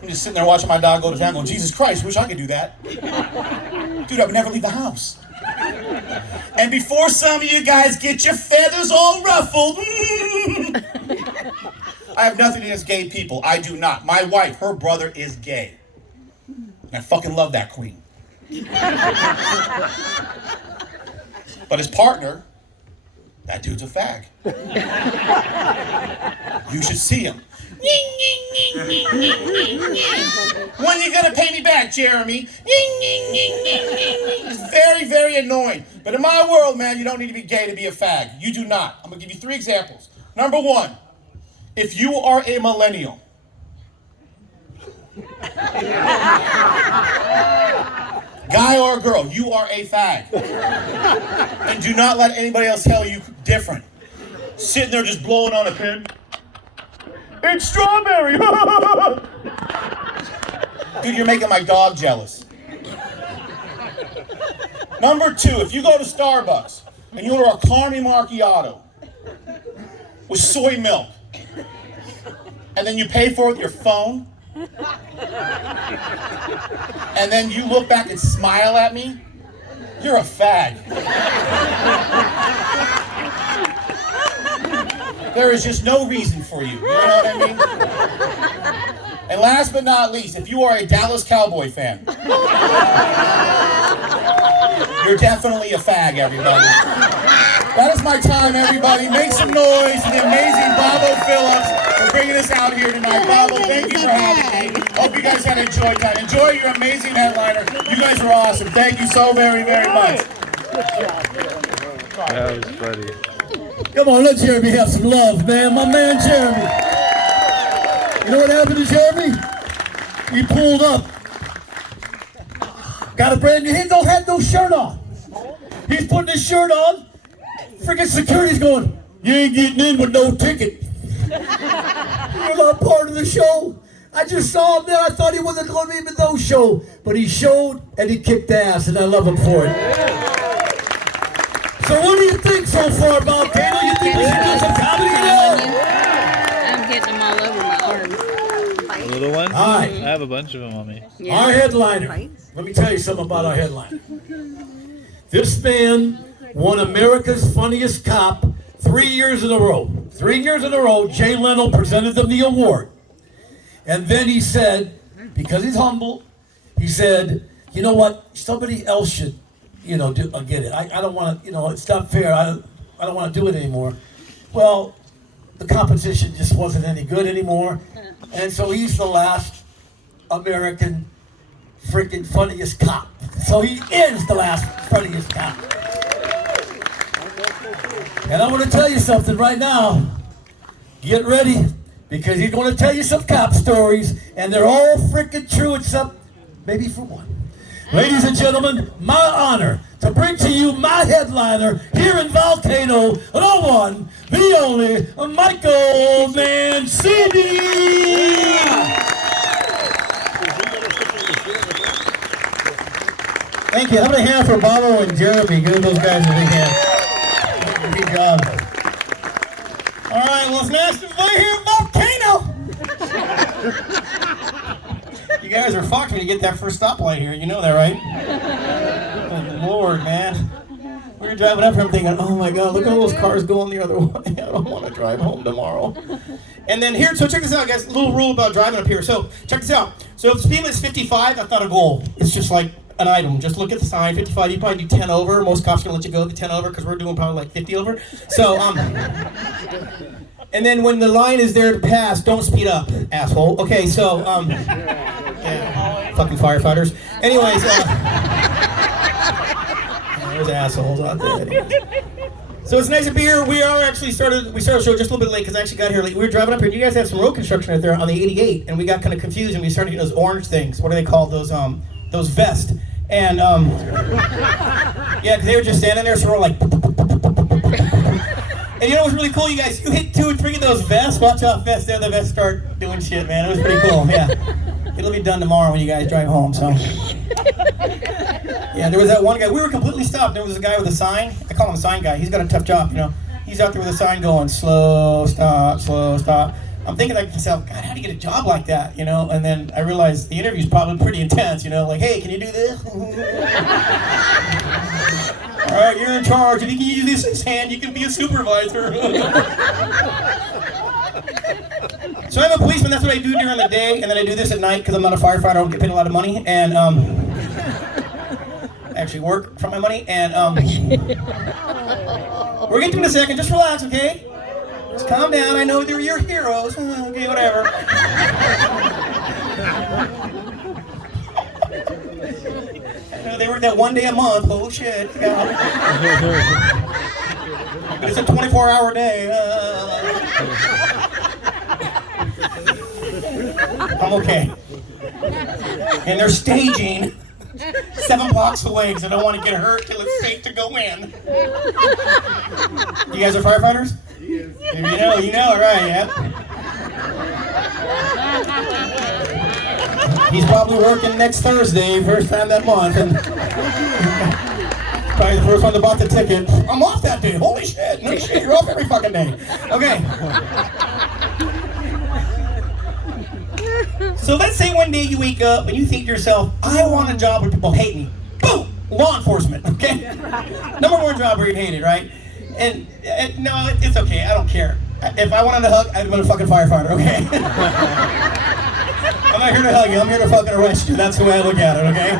I'm just sitting there watching my dog go to town going, Jesus Christ, wish I could do that. Dude, I would never leave the house. And before some of you guys get your feathers all ruffled, I have nothing against gay people. I do not. My wife, her brother is gay. And I fucking love that queen. But his partner, that dude's a fag. You should see him. When you gonna pay me back, Jeremy? It's very, very annoying. But in my world, man, you don't need to be gay to be a fag. You do not. I'm gonna give you 3 examples. Number 1, if you are a millennial, guy or girl, you are a fag. And do not let anybody else tell you different. Sitting there just blowing on a pen. It's strawberry! Dude, you're making my dog jealous. Number 2, if you go to Starbucks and you order a caramel macchiato with soy milk, and then you pay for it with your phone, and then you look back and smile at me, you're a fag. There is just no reason for you. You know what I mean? And last but not least, if you are a Dallas Cowboy fan, you're definitely a fag, everybody. That is my time, everybody. Make some noise for the amazing Bobo Phillips for bringing us out here tonight. Bobo, thank you for having me. Hope you guys had a joy time. Enjoy your amazing headliner. You guys are awesome. Thank you so very, very much. That was funny. Come on, let Jeremy have some love, man. My man Jeremy. You know what happened to Jeremy? He pulled up. Got a brand new, he don't have no shirt on. He's putting his shirt on. Freaking security's going, you ain't getting in with no ticket. You're not part of the show. I just saw him there. I thought he wasn't going to be in the no show. But he showed and he kicked ass, and I love him for it. So what do you think so far, Volcano? You think we should do some comedy now? I'm getting them all over my arms. The little ones? All right. I have a bunch of them on me. Yeah. Our headliner. Let me tell you something about our headliner. This man won America's Funniest Cop 3 years in a row. 3 years in a row, Jay Leno presented them the award. And then he said, because he's humble, he said, you know what, somebody else should, you know, get it. I don't want to, you know, it's not fair. I don't want to do it anymore. Well, the competition just wasn't any good anymore. And so he's the last American freaking funniest cop. So he is the last funniest cop. And I want to tell you something right now. Get ready, because he's going to tell you some cop stories, and they're all freaking true except maybe for one. Ladies and gentlemen, my honor to bring to you my headliner here in Volcano, the one, the only, Michael Mancini! Thank you. How about a hand for Bobo and Jeremy? Give those guys a big hand. Good job. All right, well, it's nice to be here in Volcano. You guys are fucked when you get that first stoplight here. You know that, right? Good Lord, man. We're we're driving up here, I'm thinking, oh my God, look at all those cars going the other way. I don't want to drive home tomorrow. And then here, so check this out, guys. A little rule about driving up here. So check this out. So if the speed limit's 55, that's not a goal. It's just like an item. Just look at the sign, 55. You probably do 10 over. Most cops are gonna let you go the 10 over because we're doing probably like 50 over. So and then when the line is there to pass, don't speed up, asshole. Okay, so yeah, fucking firefighters. Anyways, there's assholes out there. So it's nice to be here. We started the show just a little bit late because I actually got here late. We were driving up here. You guys have some road construction out there on the 88, and we got kind of confused and we started getting those orange things. What are they called? Those vests. And yeah, they were just standing there, so we're like. And you know what's really cool, you guys? You hit 2 or 3 of those vests. Watch out, vests there. The vests start doing shit, man. It was pretty cool. Yeah, it'll be done tomorrow when you guys drive home. So. Yeah, there was that one guy. We were completely stopped. There was a guy with a sign. I call him a sign guy. He's got a tough job, you know. He's out there with a sign going, slow, stop, slow, stop. I'm thinking like to myself, God, how do you get a job like that, you know? And then I realized the interview's probably pretty intense, you know, like, hey, can you do this? All right, you're in charge. If you can use this hand, you can be a supervisor. So I'm a policeman. That's what I do during the day, and then I do this at night because I'm not a firefighter. I don't get paid a lot of money, and actually work for my money, and we're getting to it in a second. Just relax, okay? Just calm down. I know they're your heroes. Okay, whatever. I know they work that one day a month. Oh shit! God. But it's a 24-hour day. I'm okay. And they're staging 7 blocks away because I don't want to get hurt till it's safe to go in. You guys are firefighters? If you know, right? Yeah. He's probably working next Thursday, first time that month, and probably the first one that bought the ticket. I'm off that day. Holy shit! No shit, you're off every fucking day. Okay. So let's say one day you wake up and you think to yourself, I want a job where people hate me. Boom! Law enforcement, okay? Number 1 job where you're hated, right? And no, it's okay, I don't care. If I wanted a hug, I'd been a fucking firefighter, okay? I'm not here to hug you, I'm here to fucking arrest you. That's the way I look at it, okay?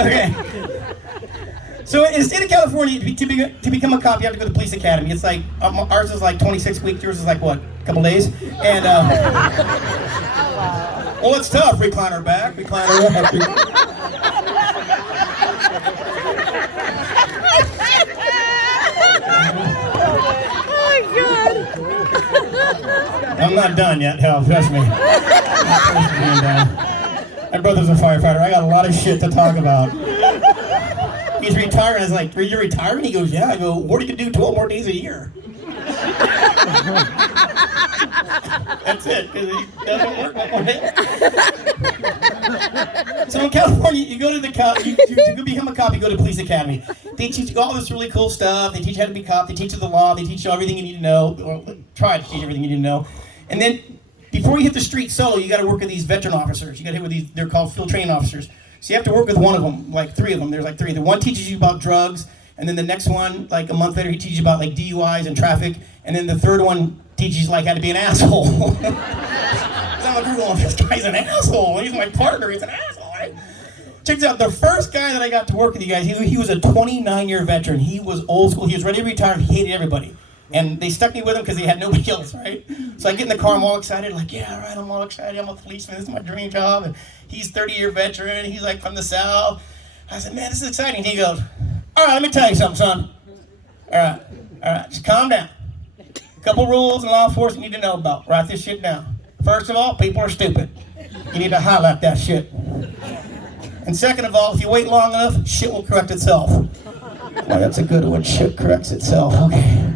Okay. So in the state of California, to become a cop, you have to go to the police academy. It's like, ours is like 26 weeks, yours is like what, a couple days? And, well, it's tough. Recliner back, recliner back. I'm not done yet, hell, trust me. My brother's a firefighter. I got a lot of shit to talk about. He's retired. I was like, you're retiring? He goes, yeah. I go, what are you going to do 12 more days a year? That's it, because it doesn't work one more day. So in California, you go to the cop, to become a cop, you go to police academy. They teach you all this really cool stuff. They teach you how to be a cop. They teach you the law. They teach you everything you need to know, or try to teach everything you need to know. And then before you hit the street solo, you got to work with these veteran officers. You got to hit with these, they're called field training officers. So you have to work with one of them, like 3 of them. There's like 3. The one teaches you about drugs, and then the next one, like a month later, he teaches you about like DUIs and traffic, and then the 3rd one teaches you like how to be an asshole. I'm like, oh, this guy's an asshole. He's my partner. He's an asshole, right? Check this out. The first guy that I got to work with you guys, he was a 29-year veteran. He was old school. He was ready to retire. He hated everybody. And they stuck me with him because they had nobody else, right? So I get in the car, I'm all excited, like, yeah, all right, I'm all excited, I'm a policeman, this is my dream job. And he's 30-year veteran, he's like from the South. I said, man, this is exciting. He goes, all right, let me tell you something, son. All right, just calm down. A couple rules in law enforcement you need to know about. Write this shit down. First of all, people are stupid. You need to highlight that shit. And second of all, if you wait long enough, shit will correct itself. Well, that's a good one, shit corrects itself, okay.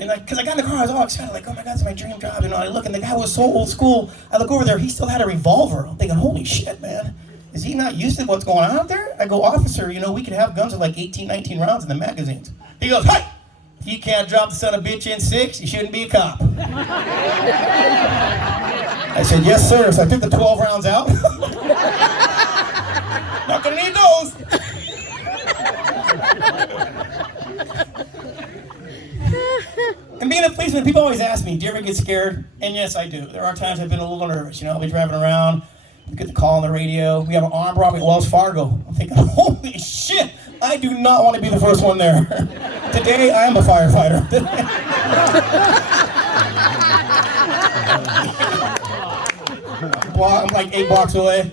And like, cause I got in the car, I was all excited, like, oh my God, it's my dream job. You know, I look, and the guy was so old school. I look over there, he still had a revolver. I'm thinking, holy shit, man. Is he not used to what's going on out there? I go, officer, you know, we could have guns with like 18, 19 rounds in the magazines. He goes, hey, if you can't drop the son of a bitch in 6, you shouldn't be a cop. I said, yes, sir. So I took the 12 rounds out. Gonna need those. And being a policeman, people always ask me, do you ever get scared? And yes, I do. There are times I've been a little nervous. You know, I'll be driving around, we get the call on the radio, we have an armed robbery at Wells Fargo. I'm thinking, holy shit, I do not want to be the first one there. Today, I am a firefighter. I'm like 8 blocks away.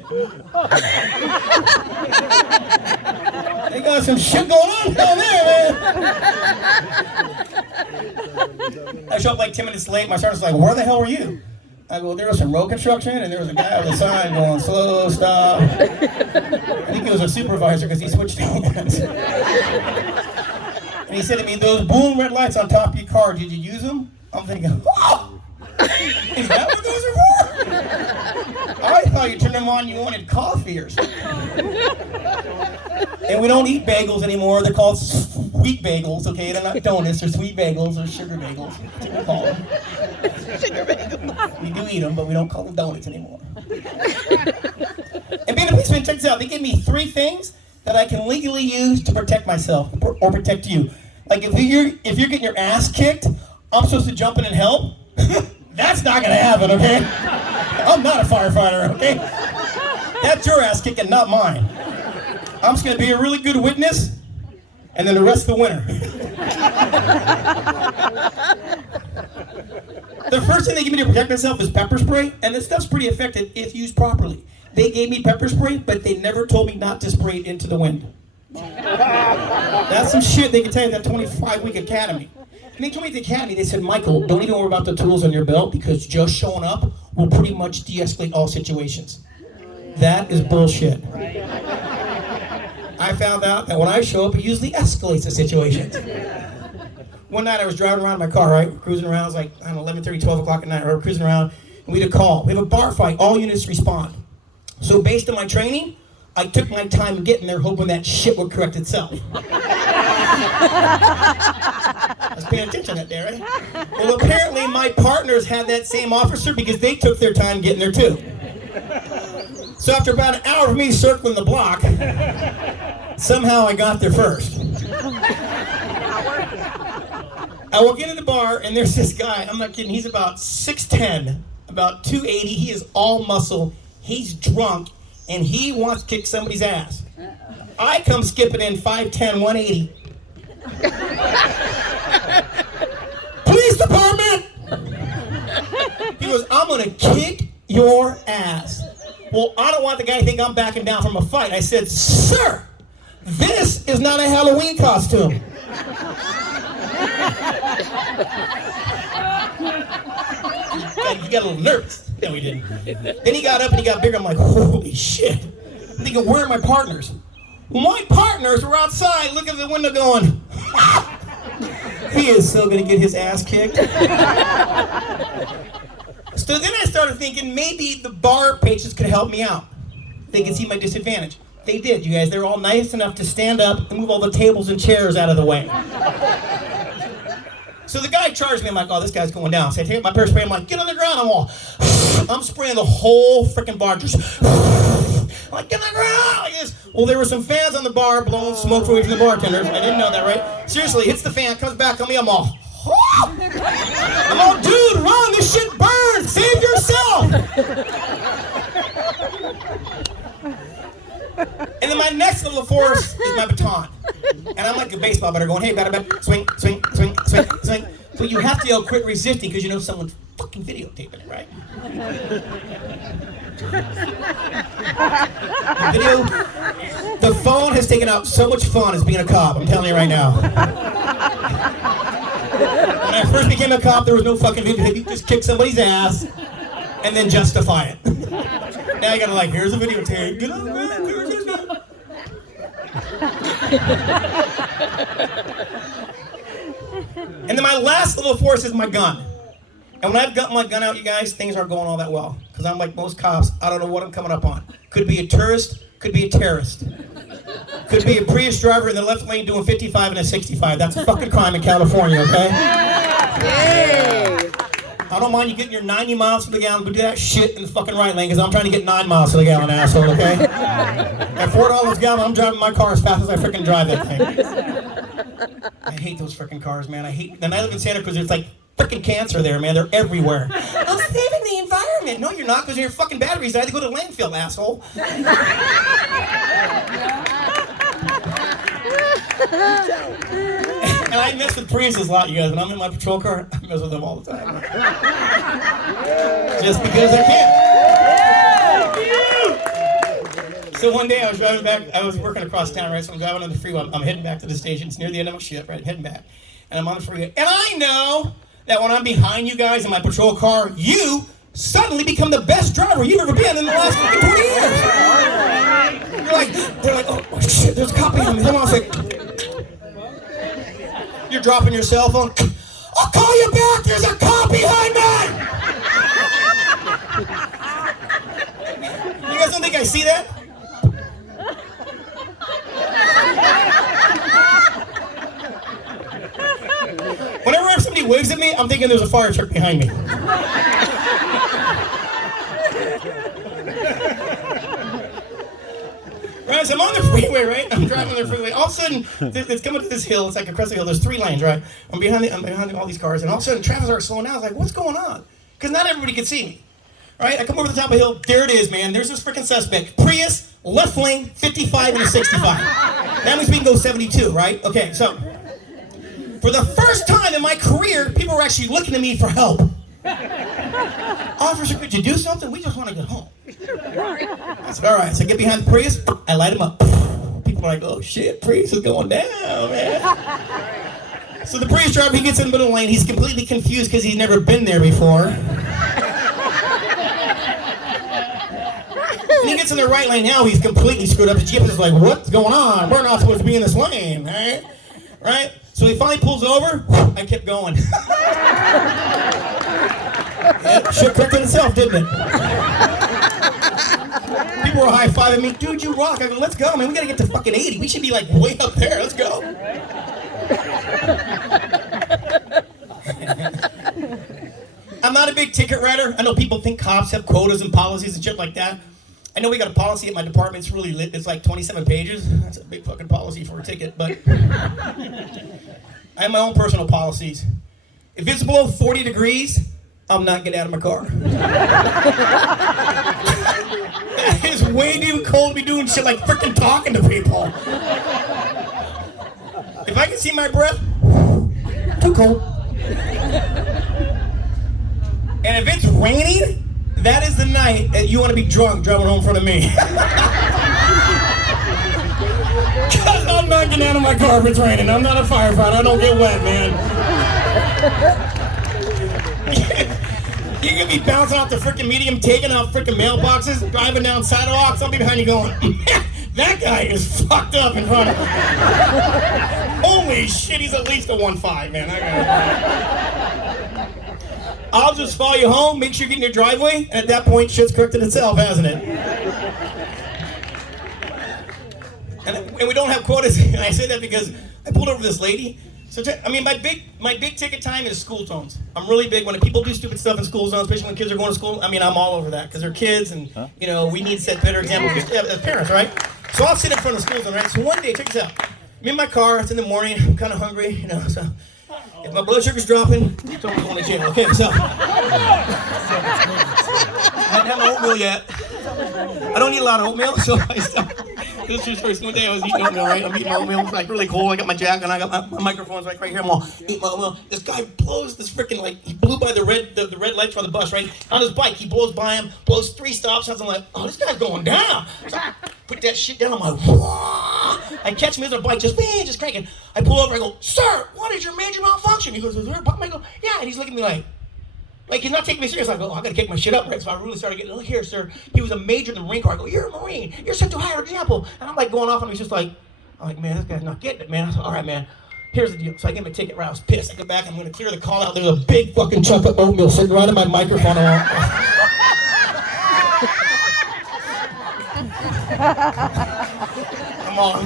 They got some shit going on down there, man. I show up like 10 minutes late. My sergeant's like, where the hell were you? I go, there was some road construction, and there was a guy with a sign going, slow, stop. I think he was a supervisor because he switched hands. And he said to me, those boom red lights on top of your car, did you use them? I'm thinking, oh! Is that what those are for? I thought you turned them on, you wanted coffee or something. And we don't eat bagels anymore. They're called sweet bagels, okay? They're not donuts, they're sweet bagels or sugar bagels. That's what we call them. Sugar bagels. We do eat them, but we don't call them donuts anymore. And being a policeman, check this out. They give me 3 things that I can legally use to protect myself or protect you. Like if you're getting your ass kicked, I'm supposed to jump in and help. That's not gonna happen, okay? I'm not a firefighter, okay? That's your ass kicking, not mine. I'm just gonna be a really good witness, and then the rest of the winner. The first thing they give me to protect myself is pepper spray, and this stuff's pretty effective if used properly. They gave me pepper spray, but they never told me not to spray it into the wind. That's some shit they can tell you at that 25-week academy. And they told me at the academy, they said, Michael, don't even worry about the tools on your belt because just showing up will pretty much de-escalate all situations. That is bullshit. I found out that when I show up, it usually escalates the situations. One night I was driving around in my car, right? Cruising around, it was like, I don't know, 11:30, 12 o'clock at night, we were cruising around, and we had a call. We have a bar fight, all units respond. So based on my training, I took my time getting there hoping that shit would correct itself. I was paying attention that day, right? Well, apparently my partners had that same officer because they took their time getting there too. So after about an hour of me circling the block, somehow I got there first. I walk into the bar and there's this guy, I'm not kidding, he's about 6'10", about 280, he is all muscle, he's drunk, and he wants to kick somebody's ass. I come skipping in 5'10", 180. Police department! He goes, I'm gonna kick your ass. Well, I don't want the guy to think I'm backing down from a fight. I said, sir, this is not a Halloween costume. He got a little nervous. No, he didn't. Then he got up and he got bigger. I'm like, holy shit. I'm thinking, where are my partners? Well, my partners were outside looking at the window going, he is so going to get his ass kicked. So then I started thinking maybe the bar patrons could help me out. They could see my disadvantage. They did, you guys. They were all nice enough to stand up and move all the tables and chairs out of the way. So the guy charged me. I'm like, oh, this guy's going down. So I take my pepper spray. I'm like, get on the ground. I'm spraying the whole freaking bar. Just, I'm like, get on the ground. Like this. Well, there were some fans on the bar blowing smoke away from the bartenders. I didn't know that, right? Seriously, hits the fan, comes back on me. I'm all, dude, run. This shit burns. Save yourself. And then my next little force is my baton. And I'm like a baseball batter going, hey, batter, swing, swing, swing, swing, swing. But you have to yell quit resisting because you know someone's fucking videotaping it, right? The phone has taken out so much fun as being a cop, I'm telling you right now. When I first became a cop, there was no fucking videotape. You just kick somebody's ass and then justify it. Now you gotta like, here's a videotape. Get on the ground. And then my last little force is my gun. And when I've got my gun out, you guys, things aren't going all that well. Because I'm like most cops, I don't know what I'm coming up on. Could be a tourist, could be a terrorist. Could be a Prius driver in the left lane doing 55 and a 65. That's a fucking crime in California, okay? Yay! I don't mind you getting your 90 miles to the gallon, but do that shit in the fucking right lane, because I'm trying to get 9 miles to the gallon, asshole, okay? At $4 a gallon, I'm driving my car as fast as I freaking drive that thing. I hate those freaking cars, man. And I live in Santa Cruz, there's like freaking cancer there, man. They're everywhere. I'm saving the environment. No, you're not, because your fucking batteries, I had to go to landfill, asshole. And I mess with Priuses a lot, you guys. When I'm in my patrol car, I mess with them all the time. Just because I can. So one day I was driving back, I was working across town, right? So I'm driving on the freeway. I'm heading back to the station. It's near the end of my shift, right? Heading back. And I'm on the freeway. And I know that when I'm behind you guys in my patrol car, you suddenly become the best driver you've ever been in the last 20 years. They're like, oh shit, there's a cop behind me. Hold on a second. You're dropping your cell phone. I'll call you back. There's a cop behind me. You guys don't think I see that? Whenever somebody waves at me, I'm thinking there's a fire truck behind me. Right, so I'm on the freeway, right? I'm driving on the freeway. All of a sudden, it's coming to this hill. It's like a crest of hill. There's 3 lanes, right? I'm behind all these cars, and all of a sudden, traffic starts slowing down. I was like, what's going on? Because not everybody can see me, right? I come over the top of the hill. There it is, man. There's this freaking suspect. Prius, left lane, 55 and a 65. That means we can go 72, right? Okay, so for the first time in my career, people were actually looking to me for help. Officer, could you do something? We just want to get home. I said, all right. So I get behind the Prius. I light him up. People are like, oh shit, Prius is going down, man. So the Prius driver, he gets in the middle lane. He's completely confused because he's never been there before. And he gets in the right lane now. He's completely screwed up. The Jeep is like, what's going on? We're not supposed to be in this lane, right? Right? So he finally pulls over. I kept going. Yeah, shit corrected itself, didn't it? People were high-fiving me. Dude, you rock. I go, let's go, man. We gotta get to fucking 80. We should be like way up there. Let's go. I'm not a big ticket writer. I know people think cops have quotas and policies and shit like that. I know we got a policy at my department. It's really lit. It's like 27 pages. That's a big fucking policy for a ticket, but I have my own personal policies. If it's below 40 degrees, I'm not getting out of my car. It's way too cold to be doing shit like freaking talking to people. If I can see my breath, too cold. And if it's raining, that is the night that you want to be drunk driving home in front of me. Because I'm not getting out of my car if it's raining. I'm not a firefighter. I don't get wet, man. You can be bouncing off the freaking medium, taking out freaking mailboxes, driving down sidewalks. I'll be behind you going, that guy is fucked up in front of me. Holy shit, he's at least a 1.5, man. I'll just follow you home, make sure you get in your driveway, and at that point, shit's corrected itself, hasn't it? And we don't have quotas, and I say that because I pulled over this lady. So, I mean, my big ticket time is school zones. I'm really big when people do stupid stuff in school zones, especially when kids are going to school. I mean, I'm all over that because they're kids, and you know, we need to set better examples as parents, right? So I'll sit in front of the school zone, right? So one day, check this out. I'm in my car. It's in the morning. I'm kind of hungry, you know. So if my blood sugar's dropping, someone's going to jail. Okay, so I haven't had my oatmeal yet. I don't eat a lot of oatmeal, so I stopped. This is first one day I was eating oatmeal, right? I'm eating my oatmeal. It's like really cold. I got my jacket and I got my microphone's like right here. I'm all eating my oatmeal. This guy blows this freaking, like, he blew by the red lights on the bus, right? On his bike, he blows by him, blows 3 stop signs. I'm like, oh, this guy's going down. So I put that shit down. I'm like, whoa. I catch him with a bike, just cranking. I pull over. I go, sir, what is your major malfunction? He goes, is there a problem? I go, yeah. And he's looking at me like he's not taking me serious. I go, oh, I gotta kick my shit up, right? So I really started getting, look here, sir. He was a major in the Marine Corps. I go, you're a Marine. You're set to a higher example. And I'm like going off, and he's just like, I'm like, man, this guy's not getting it, man. I said, all right, man. Here's the deal. So I give him a ticket, right? I was pissed. I go back. I'm gonna clear the call out. There's a big fucking chunk of oatmeal sitting right in my microphone. I'm all,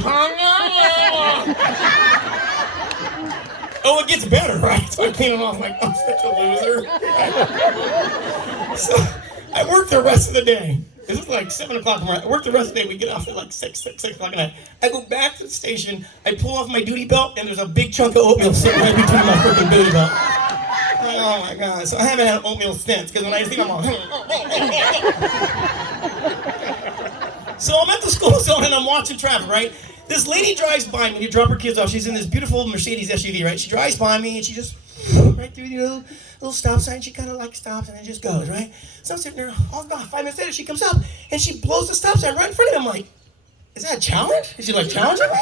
Oh, it gets better, right? So I clean it off like, I'm such a loser. So I work the rest of the day. This is like 7 o'clock in the morning. I work the rest of the day. We get off at like 6 o'clock at night. I go back to the station. I pull off my duty belt, and there's a big chunk of oatmeal sitting right between my freaking duty belt. Oh my God. So I haven't had oatmeal since, because when I think I'm all... So I'm at the school zone, and I'm watching traffic, right? This lady drives by me to drop her kids off. She's in this beautiful Mercedes SUV, right? She drives by me, and she just... right through the little stop sign. She kind of like stops and then just goes, right? So I'm sitting there, all about 5 minutes later, she comes up and she blows the stop sign right in front of me. I'm like, is that a challenge? Is she like challenging me?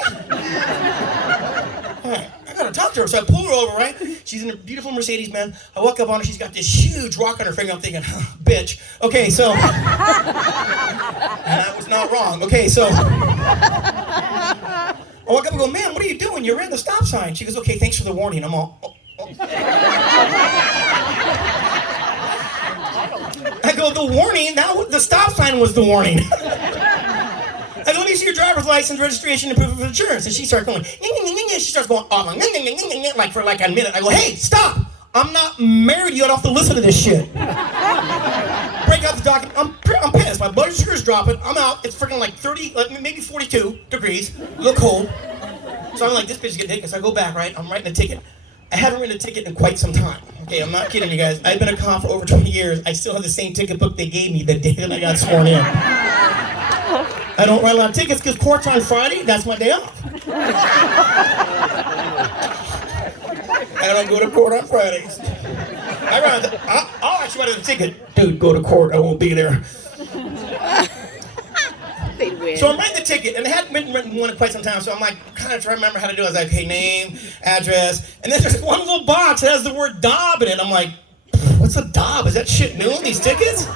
All right, I gotta talk to her. So I pull her over, right? She's in a beautiful Mercedes, man. I walk up on her, she's got this huge rock on her finger. I'm thinking, bitch. Okay, so, and I was not wrong. Okay, so, I walk up and go, man, what are you doing? You ran the stop sign. She goes, okay, thanks for the warning. I'm all, oh. I go, the warning? The stop sign was the warning. I go, let me see your driver's license, registration, and proof of insurance. And she starts going, she starts going, like for like a minute. I go, hey, stop! I'm not married. You don't have to listen to this shit. Break out the document. I'm pissed. My blood sugar's dropping. I'm out. It's freaking like 30, maybe 42 degrees. A little cold. So I'm like, this bitch is getting tickets. So I go back, right? I'm writing a ticket. I haven't written a ticket in quite some time. Okay, I'm not kidding you guys. I've been a cop for over 20 years. I still have the same ticket book they gave me the day that I got sworn in. I don't write a lot of tickets because court's on Friday. That's my day off. I don't go to court on Fridays. I'll actually write a ticket. Dude, go to court. I won't be there. So I'm writing the ticket, and I hadn't written one in quite some time, so I'm like, kind of trying to remember how to do it. I was like, okay, name, address, and then there's one little box that has the word Dob in it. I'm like, what's a Dob? Is that shit new in these tickets? Did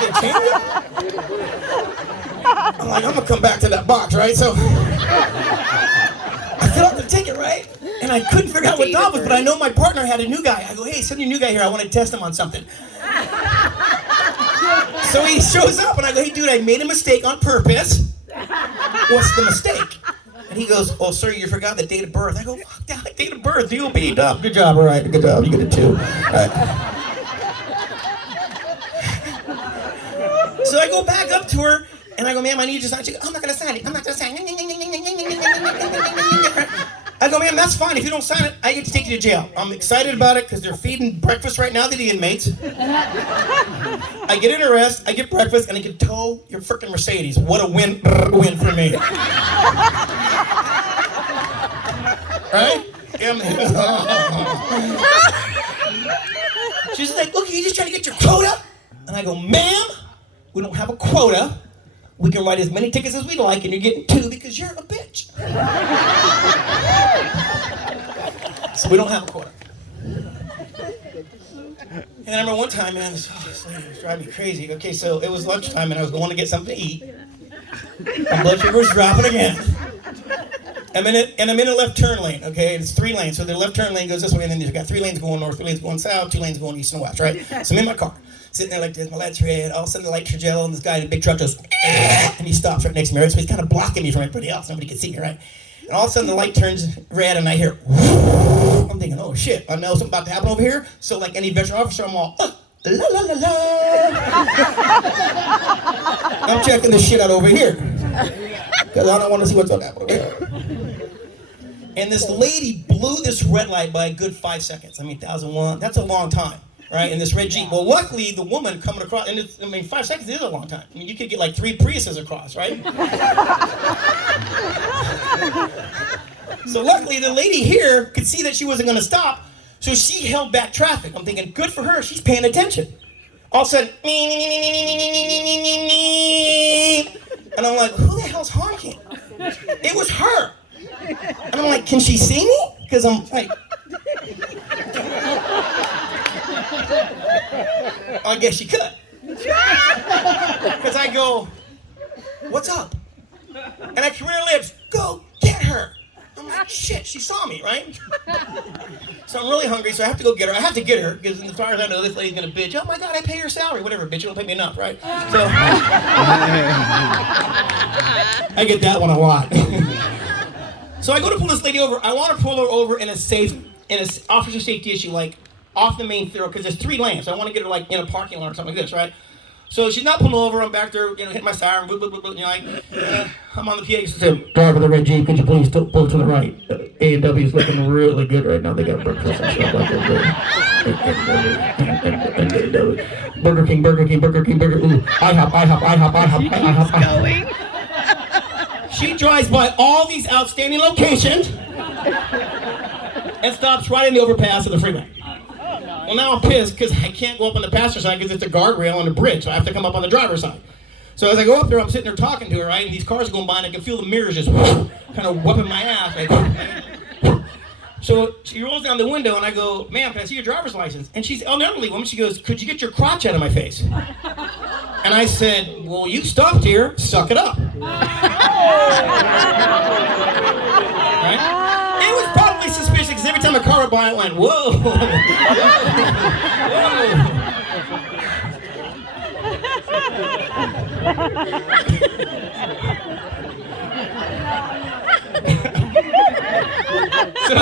they change it? I'm like, I'm gonna come back to that box, right? So I fill out the ticket, right? And I couldn't figure out what Dob was, but I know my partner had a new guy. I go, hey, send your new guy here. I want to test him on something. So he shows up, and I go, hey, dude, I made a mistake on purpose. What's the mistake? And he goes, oh, sir, you forgot the date of birth. I go, fuck that, date of birth, DOB, Dub. Good job, all right, good job. You get a 2. All right. So I go back up to her, and I go, ma'am, I need you to sign. She goes, I'm not going to sign it. I'm not going to sign it. I go, ma'am, that's fine. If you don't sign it, I get to take you to jail. I'm excited about it because they're feeding breakfast right now to the inmates. I get an arrest, I get breakfast, and I can tow your freaking Mercedes. What a win for me. Right? She's like, look, you just trying to get your quota? And I go, ma'am, we don't have a quota. We can write as many tickets as we like, and you're getting 2 because you're a bitch. So we don't have a quota. And I remember one time, man, this lady was driving me crazy. Okay, so it was lunchtime, and I was going to get something to eat. My blood sugar was dropping again. I'm in a left turn lane, okay? It's 3 lanes. So the left turn lane goes this way, and then you've got 3 lanes going north, 3 lanes going south, 2 lanes going east and west, right? So I'm in my car, sitting there like this, my lights red, all of a sudden the light turns yellow, and this guy in a big truck goes, and he stops right next to me, right? So he's kind of blocking me from everybody else. Nobody can see me, right? And all of a sudden the light turns red, and I hear, I'm thinking, oh shit, I know something about to happen over here. So like any veteran officer, I'm all, la la la la. I'm checking this shit out over here. Because I don't want to see what's going to happen over here. And this lady blew this red light by a good 5 seconds. I mean, 1,001, that's a long time, right? In this red Jeep. Well, luckily, the woman coming across, and 5 seconds is a long time. I mean, you could get like 3 Priuses across, right? So luckily, the lady here could see that she wasn't going to stop, so she held back traffic. I'm thinking, good for her, she's paying attention. All of a sudden, and I'm like, who the hell's honking? It was her. And I'm like, can she see me? Because I'm like, I guess she could. Because I go, what's up? And I can read her lips, go get her. I'm like, shit, she saw me, right? So I'm really hungry, so I have to go get her. I have to get her, because as far as I know, this lady's gonna bitch, oh my God, I pay her salary, whatever, bitch, you don't pay me enough, right? So, I get that one a lot. So I go to pull this lady over. I want to pull her over in a officer safety issue, like off the main thoroughfare, because there's 3 lanes. I want to get her like in a parking lot or something like this, right? So she's not pulling over. I'm back there, hitting my siren, I'm on the PA system. Driver of the red Jeep, could you please pull to the right? A&W is looking really good right now. They got breakfast and stuff like that. Burger King. Ooh, IHOP. Going. She drives by all these outstanding locations and stops right in the overpass of the freeway. Well, now I'm pissed because I can't go up on the passenger side because it's a guardrail on the bridge, so I have to come up on the driver's side. So as I go up there, I'm sitting there talking to her, right? And these cars are going by, and I can feel the mirrors just kind of whooping my ass. Like, so she rolls down the window, and I go, "Ma'am, can I see your driver's license?" And she's an elderly woman. She goes, "Could you get your crotch out of my face?" And I said, "Well, you stopped here. Suck it up." Right? It was probably suspicious because every time a car would by, it went, "Whoa." So,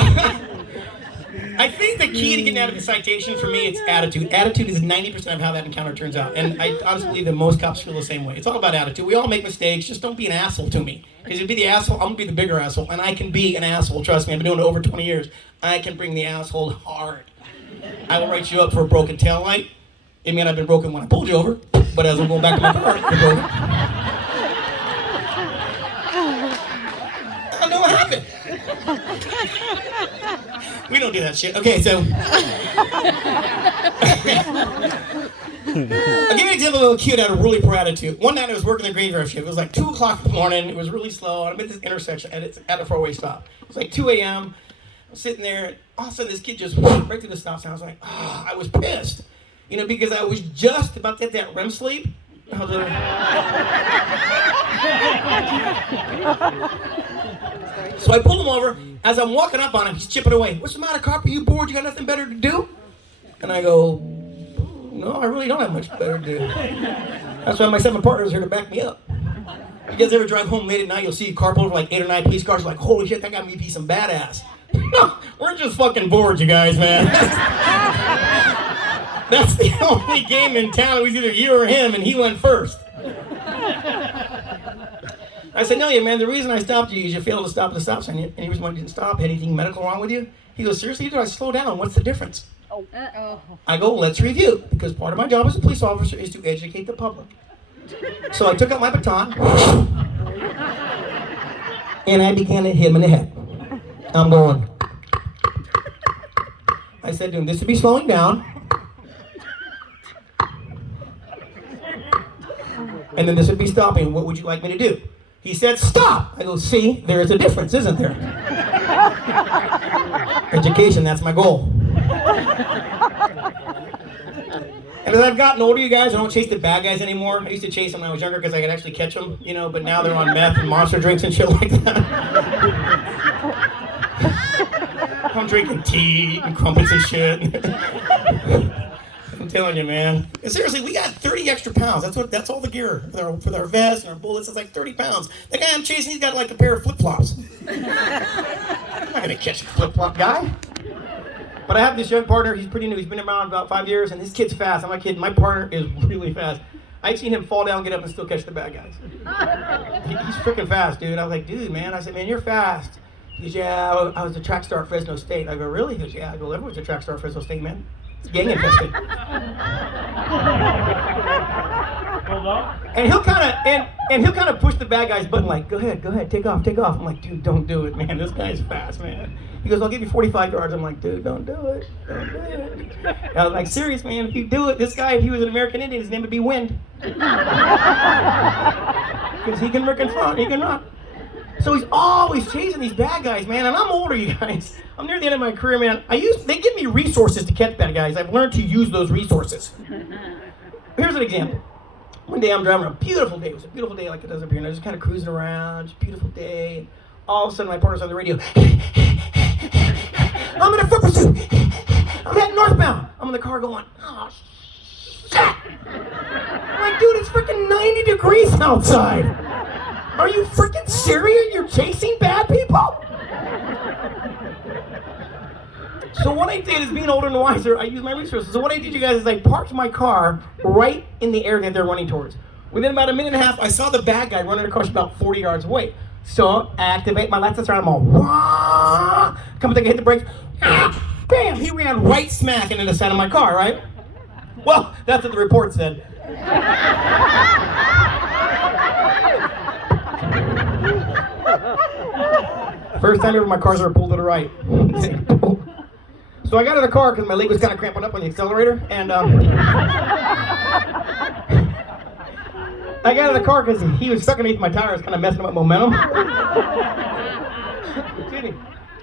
I think the key to getting out of the citation for me, it's attitude. Attitude is 90% of how that encounter turns out. And I honestly believe that most cops feel the same way. It's all about attitude. We all make mistakes. Just don't be an asshole to me. Because if you be the asshole, I'm going to be the bigger asshole. And I can be an asshole. Trust me, I've been doing it over 20 years. I can bring the asshole hard. I will write you up for a broken taillight. It may not have been broken when I pulled you over, but as I'm going back to my car, it's broken. I don't know what happened. We don't do that shit. Okay, so I'll give you an example of a kid that had a really poor attitude. One night I was working the graveyard shift. It was like 2 o'clock in the morning. It was really slow. I'm at this intersection, and it's at a 4-way stop. It was like 2 a.m. I'm sitting there, and all of a sudden this kid just went right through the stop sign. I was like, oh, I was pissed. Because I was just about to get that REM sleep. I was like, so I pull him over. As I'm walking up on him, he's chipping away. "What's the matter, cop? Are you bored? You got nothing better to do?" And I go, "No, I really don't have much better to do." That's why my 7 partners are here to back me up. You guys ever drive home late at night, you'll see a car pull over like 8 or 9 police cars, like, holy shit, that guy may be some badass. No, we're just fucking bored, you guys, man. That's the only game in town. It was either you or him, and he went first. I said, "No, yeah, man, the reason I stopped you is you failed to stop at the stop sign. Any reason why you didn't stop? Anything medical wrong with you?" He goes, "Seriously, did I slow down? What's the difference?" Uh-oh. I go, "Let's review, because part of my job as a police officer is to educate the public." So I took out my baton, and I began to hit him in the head. I'm going. I said to him, "This would be slowing down. And then this would be stopping. What would you like me to do?" He said, "Stop!" I go, "See, there is a difference, isn't there?" Education, that's my goal. And as I've gotten older, you guys, I don't chase the bad guys anymore. I used to chase them when I was younger because I could actually catch them, but now they're on meth and monster drinks and shit like that. I'm drinking tea and crumpets and shit. I'm telling you, man. And seriously, we got 30 extra pounds. That's all the gear for our vests and our bullets. It's like 30 pounds. The guy I'm chasing, he's got like a pair of flip-flops. I'm not gonna catch a flip-flop guy. But I have this young partner. He's pretty new. He's been around about 5 years, and this kid's fast. I'm not kidding. My partner is really fast. I've seen him fall down, get up, and still catch the bad guys. He's freaking fast, dude. I was like, "Dude, man." I said, "Man, you're fast." He goes, "Yeah, I was a track star at Fresno State." I go, "Really?" He goes, "Yeah." I go, "Everyone's a track star at Fresno State, man. It's gang infested." And he'll kind of push the bad guy's button, like, go ahead, take off. I'm like, "Dude, don't do it, man. This guy's fast, man." He goes, "I'll give you 45 yards. I'm like, "Dude, don't do it. And I was like, "Serious, man, if you do it, this guy, if he was an American Indian, his name would be Wind." Because he can frickin' front, he can run. So he's always chasing these bad guys, man, and I'm older, you guys. I'm near the end of my career, man. They give me resources to catch bad guys. I've learned to use those resources. Here's an example. One day I'm driving a beautiful day. It was a beautiful day like it does up here, and I was just kind of cruising around, just a beautiful day. All of a sudden, my partner's on the radio. "I'm in a foot pursuit. I'm heading northbound." I'm in the car going, "Oh, shit." I'm like, "Dude, it's freaking 90 degrees outside. Are you freaking serious? You're chasing bad people? So what I did is, being older and wiser, I used my resources. So what I did, you guys, is I parked my car right in the area that they're running towards. Within about a minute and a half, I saw the bad guy running across about 40 yards away. So I activate my lights and I'm all, wah! Come to hit the brakes. Bam! He ran right smack into the side of my car, right? Well, that's what the report said. First time ever my car's ever pulled to the right. So I got out of the car because my leg was kind of cramping up on the accelerator, and I got out of the car because he was stuck underneath my tires, kind of messing up momentum. Excuse me.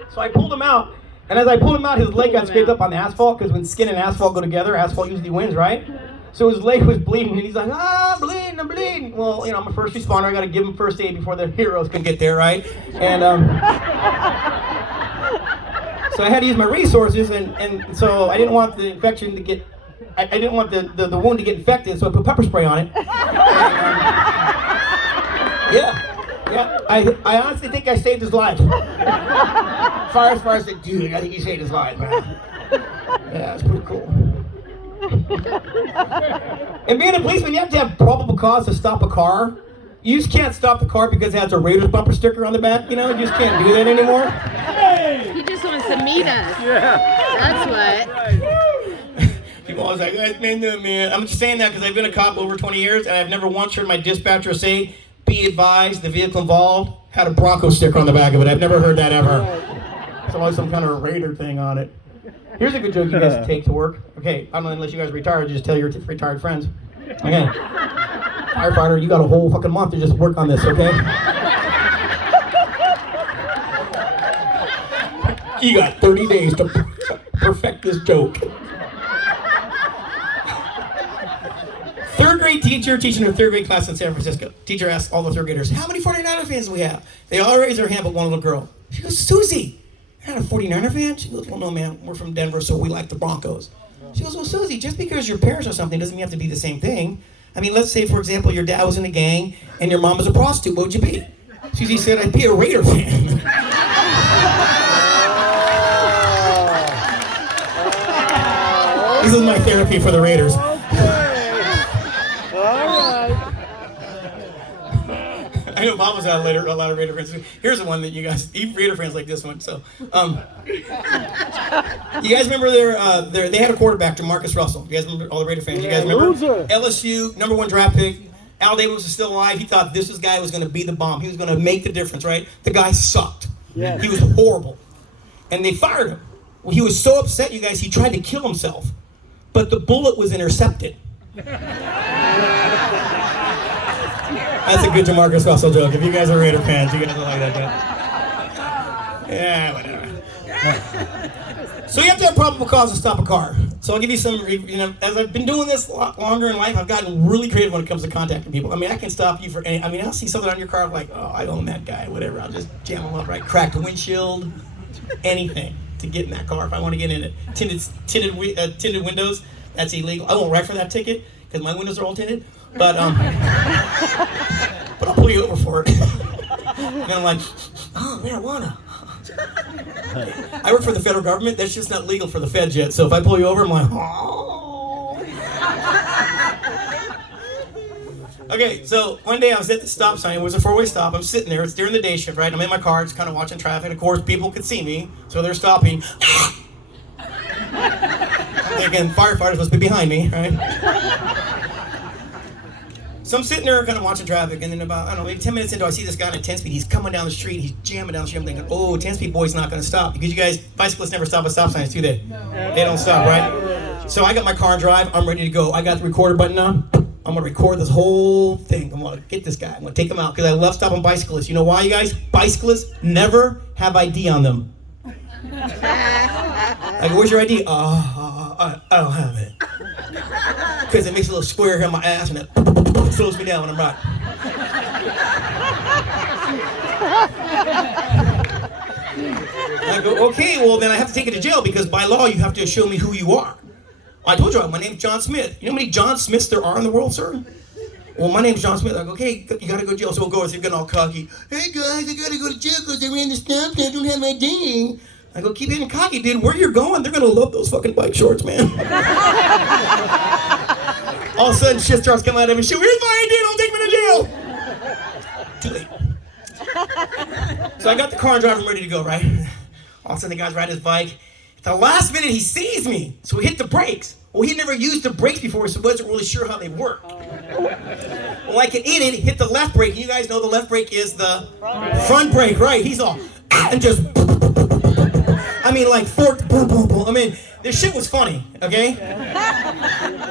So I pulled him out, and as I pulled him out, his leg got scraped up on the asphalt, because when skin and asphalt go together, asphalt usually wins, right? So his leg was bleeding, and he's like, I'm bleeding. Well, you know, I'm a first responder. I got to give him first aid before the heroes can get there, right? And so I had to use my resources, and so I didn't want the infection to get, I didn't want the wound to get infected, so I put pepper spray on it. Yeah, I honestly think I saved his life. Fire said, dude, I think you saved his life, man. Yeah, it's pretty cool. And being a policeman, you have to have probable cause to stop a car. You just can't stop the car because it has a Raiders bumper sticker on the back, you know? You just can't do that anymore. He just wants to meet us. That's what. People always like, man. I'm just saying that because I've been a cop over 20 years, and I've never once heard my dispatcher say, be advised, the vehicle involved had a Bronco sticker on the back of it. I've never heard that ever. It's always some kind of Raider thing on it. Here's a good joke you guys can take to work. Okay, I don't know, unless you guys are retired, just tell your retired friends. Okay. Firefighter, you got a whole fucking month to just work on this, okay? You got 30 days to perfect this joke. Third grade teacher teaching her third grade class in San Francisco. Teacher asks all the third graders, how many 49er fans do we have? They all raise their hand but one little girl. She goes, Susie, you're not a 49er fan? She goes, well, no, man, we're from Denver, so we like the Broncos. She goes, well, Susie, just because your parents are something doesn't mean you have to be the same thing. I mean, let's say, for example, your dad was in a gang and your mom was a prostitute. What would you be? Susie said, I'd be a Raider fan. This is my therapy for the Raiders. I know Bob was out later, a lot of Raider fans. Here's the one that you guys, even Raider fans like this one. So, you guys remember they had a quarterback, Jamarcus Russell. You guys remember all the Raider fans? You guys remember? LSU, #1 draft pick. Al Davis was still alive. He thought this guy was going to be the bomb. He was going to make the difference, right? The guy sucked. Yeah. He was horrible. And they fired him. Well, he was so upset, you guys, he tried to kill himself. But the bullet was intercepted. That's a good Jamarcus Russell joke. If you guys are Raider fans, you guys will like that joke. Yeah, whatever. So you have to have probable cause to stop a car. So I'll give you some, as I've been doing this a lot longer in life, I've gotten really creative when it comes to contacting people. I mean, I can stop you for any, I'll see something on your car, I'm like, oh, I own that guy, whatever. I'll just jam him up, right? Crack the windshield, anything to get in that car if I want to get in it. Tinted windows, that's illegal. I won't write for that ticket because my windows are all tinted. But I'll pull you over for it. And I'm like, oh, marijuana. I work for the federal government. That's just not legal for the feds yet. So if I pull you over, I'm like, oh. Okay, so one day I was at the stop sign. It was a four-way stop. I'm sitting there. It's during the day shift, right? I'm in my car, just kind of watching traffic. Of course, people could see me, so they're stopping. Again, firefighters must be behind me, right? So I'm sitting there kind of watching traffic, and then about, I don't know, maybe 10 minutes into, I see this guy on a 10-speed. He's coming down the street. He's jamming down the street. I'm thinking, oh, 10-speed boy's not going to stop. Because you guys, bicyclists never stop at stop signs, do they? No. They don't stop, right? So I got my car and drive. I'm ready to go. I got the recorder button on. I'm going to record this whole thing. I'm going to get this guy. I'm going to take him out because I love stopping bicyclists. You know why, you guys? Bicyclists never have ID on them. Like, where's your ID? I don't have it. Because it makes a little square here on my ass and it slows me down when I'm riding. I go, okay, well then I have to take you to jail because by law you have to show me who you are. I told you, my name's John Smith. You know how many John Smiths there are in the world, sir? well, my name's John Smith. I go, okay, you gotta go to jail. So we'll go, so getting all cocky. Hey guys, I gotta go to jail because I ran the stop sign, I don't have my ID. I go, keep getting cocky, dude. Where you're going, they're gonna love those fucking bike shorts, man. All of a sudden, shit starts coming out of me. Shit, where's my ID? Don't take me to jail. Too late. So I got the car and driver ready to go, right? All of a sudden, the guy's riding his bike. At the last minute, he sees me, so he hit the brakes. Well, he'd never used the brakes before, so he wasn't really sure how they work. Well, like an idiot, he hit the left brake, and you guys know the left brake is the front brake, right? He's all, and just, I mean, like, forked, boom, boom, boom. I mean, this shit was funny, okay?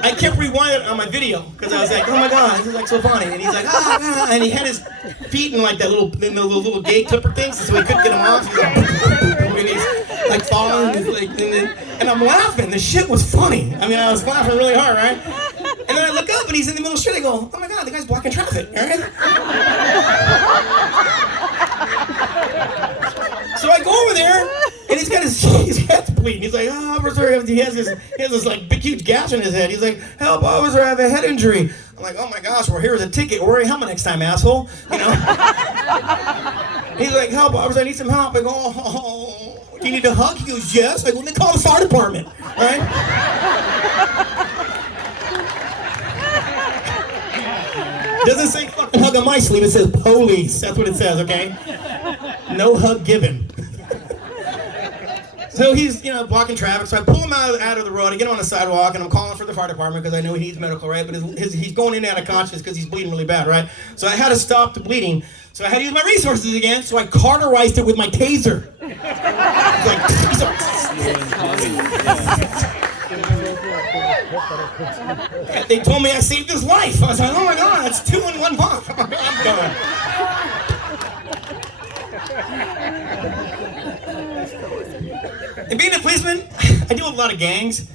I kept rewinding on my video, because I was like, oh my God, this is like so funny. And he's like, ah, and he had his feet in like that little gate clipper things, so he couldn't get them off. He's like, and he's like falling, and I'm laughing. The shit was funny. I mean, I was laughing really hard, right? And then I look up and he's in the middle of the street. I go, oh my God, the guy's blocking traffic, all right? So I go over there and he's got his head's bleeding. He's like, oh, officer, he has this like big huge gash in his head. He's like, help, officer, I have a head injury. I'm like, oh my gosh, well, here's a ticket. Wear a helmet next time, asshole. You know? He's like, help, officer, I need some help. I go, oh, do you need a hug? He goes, yes. I go, then call the fire department, all right? Doesn't say fucking hug on my sleeve, it says police. That's what it says, okay? No hug given. So he's, blocking traffic. So I pull him out of the road. I get him on the sidewalk, and I'm calling for the fire department because I know he needs medical, right? But he's going in and out of consciousness because he's bleeding really bad, right? So I had to stop the bleeding. So I had to use my resources again. So I cauterized it with my taser. They told me I saved his life. I was like, oh my God, that's 2 in 1 month. I'm going. And being a policeman, I deal with a lot of gangs.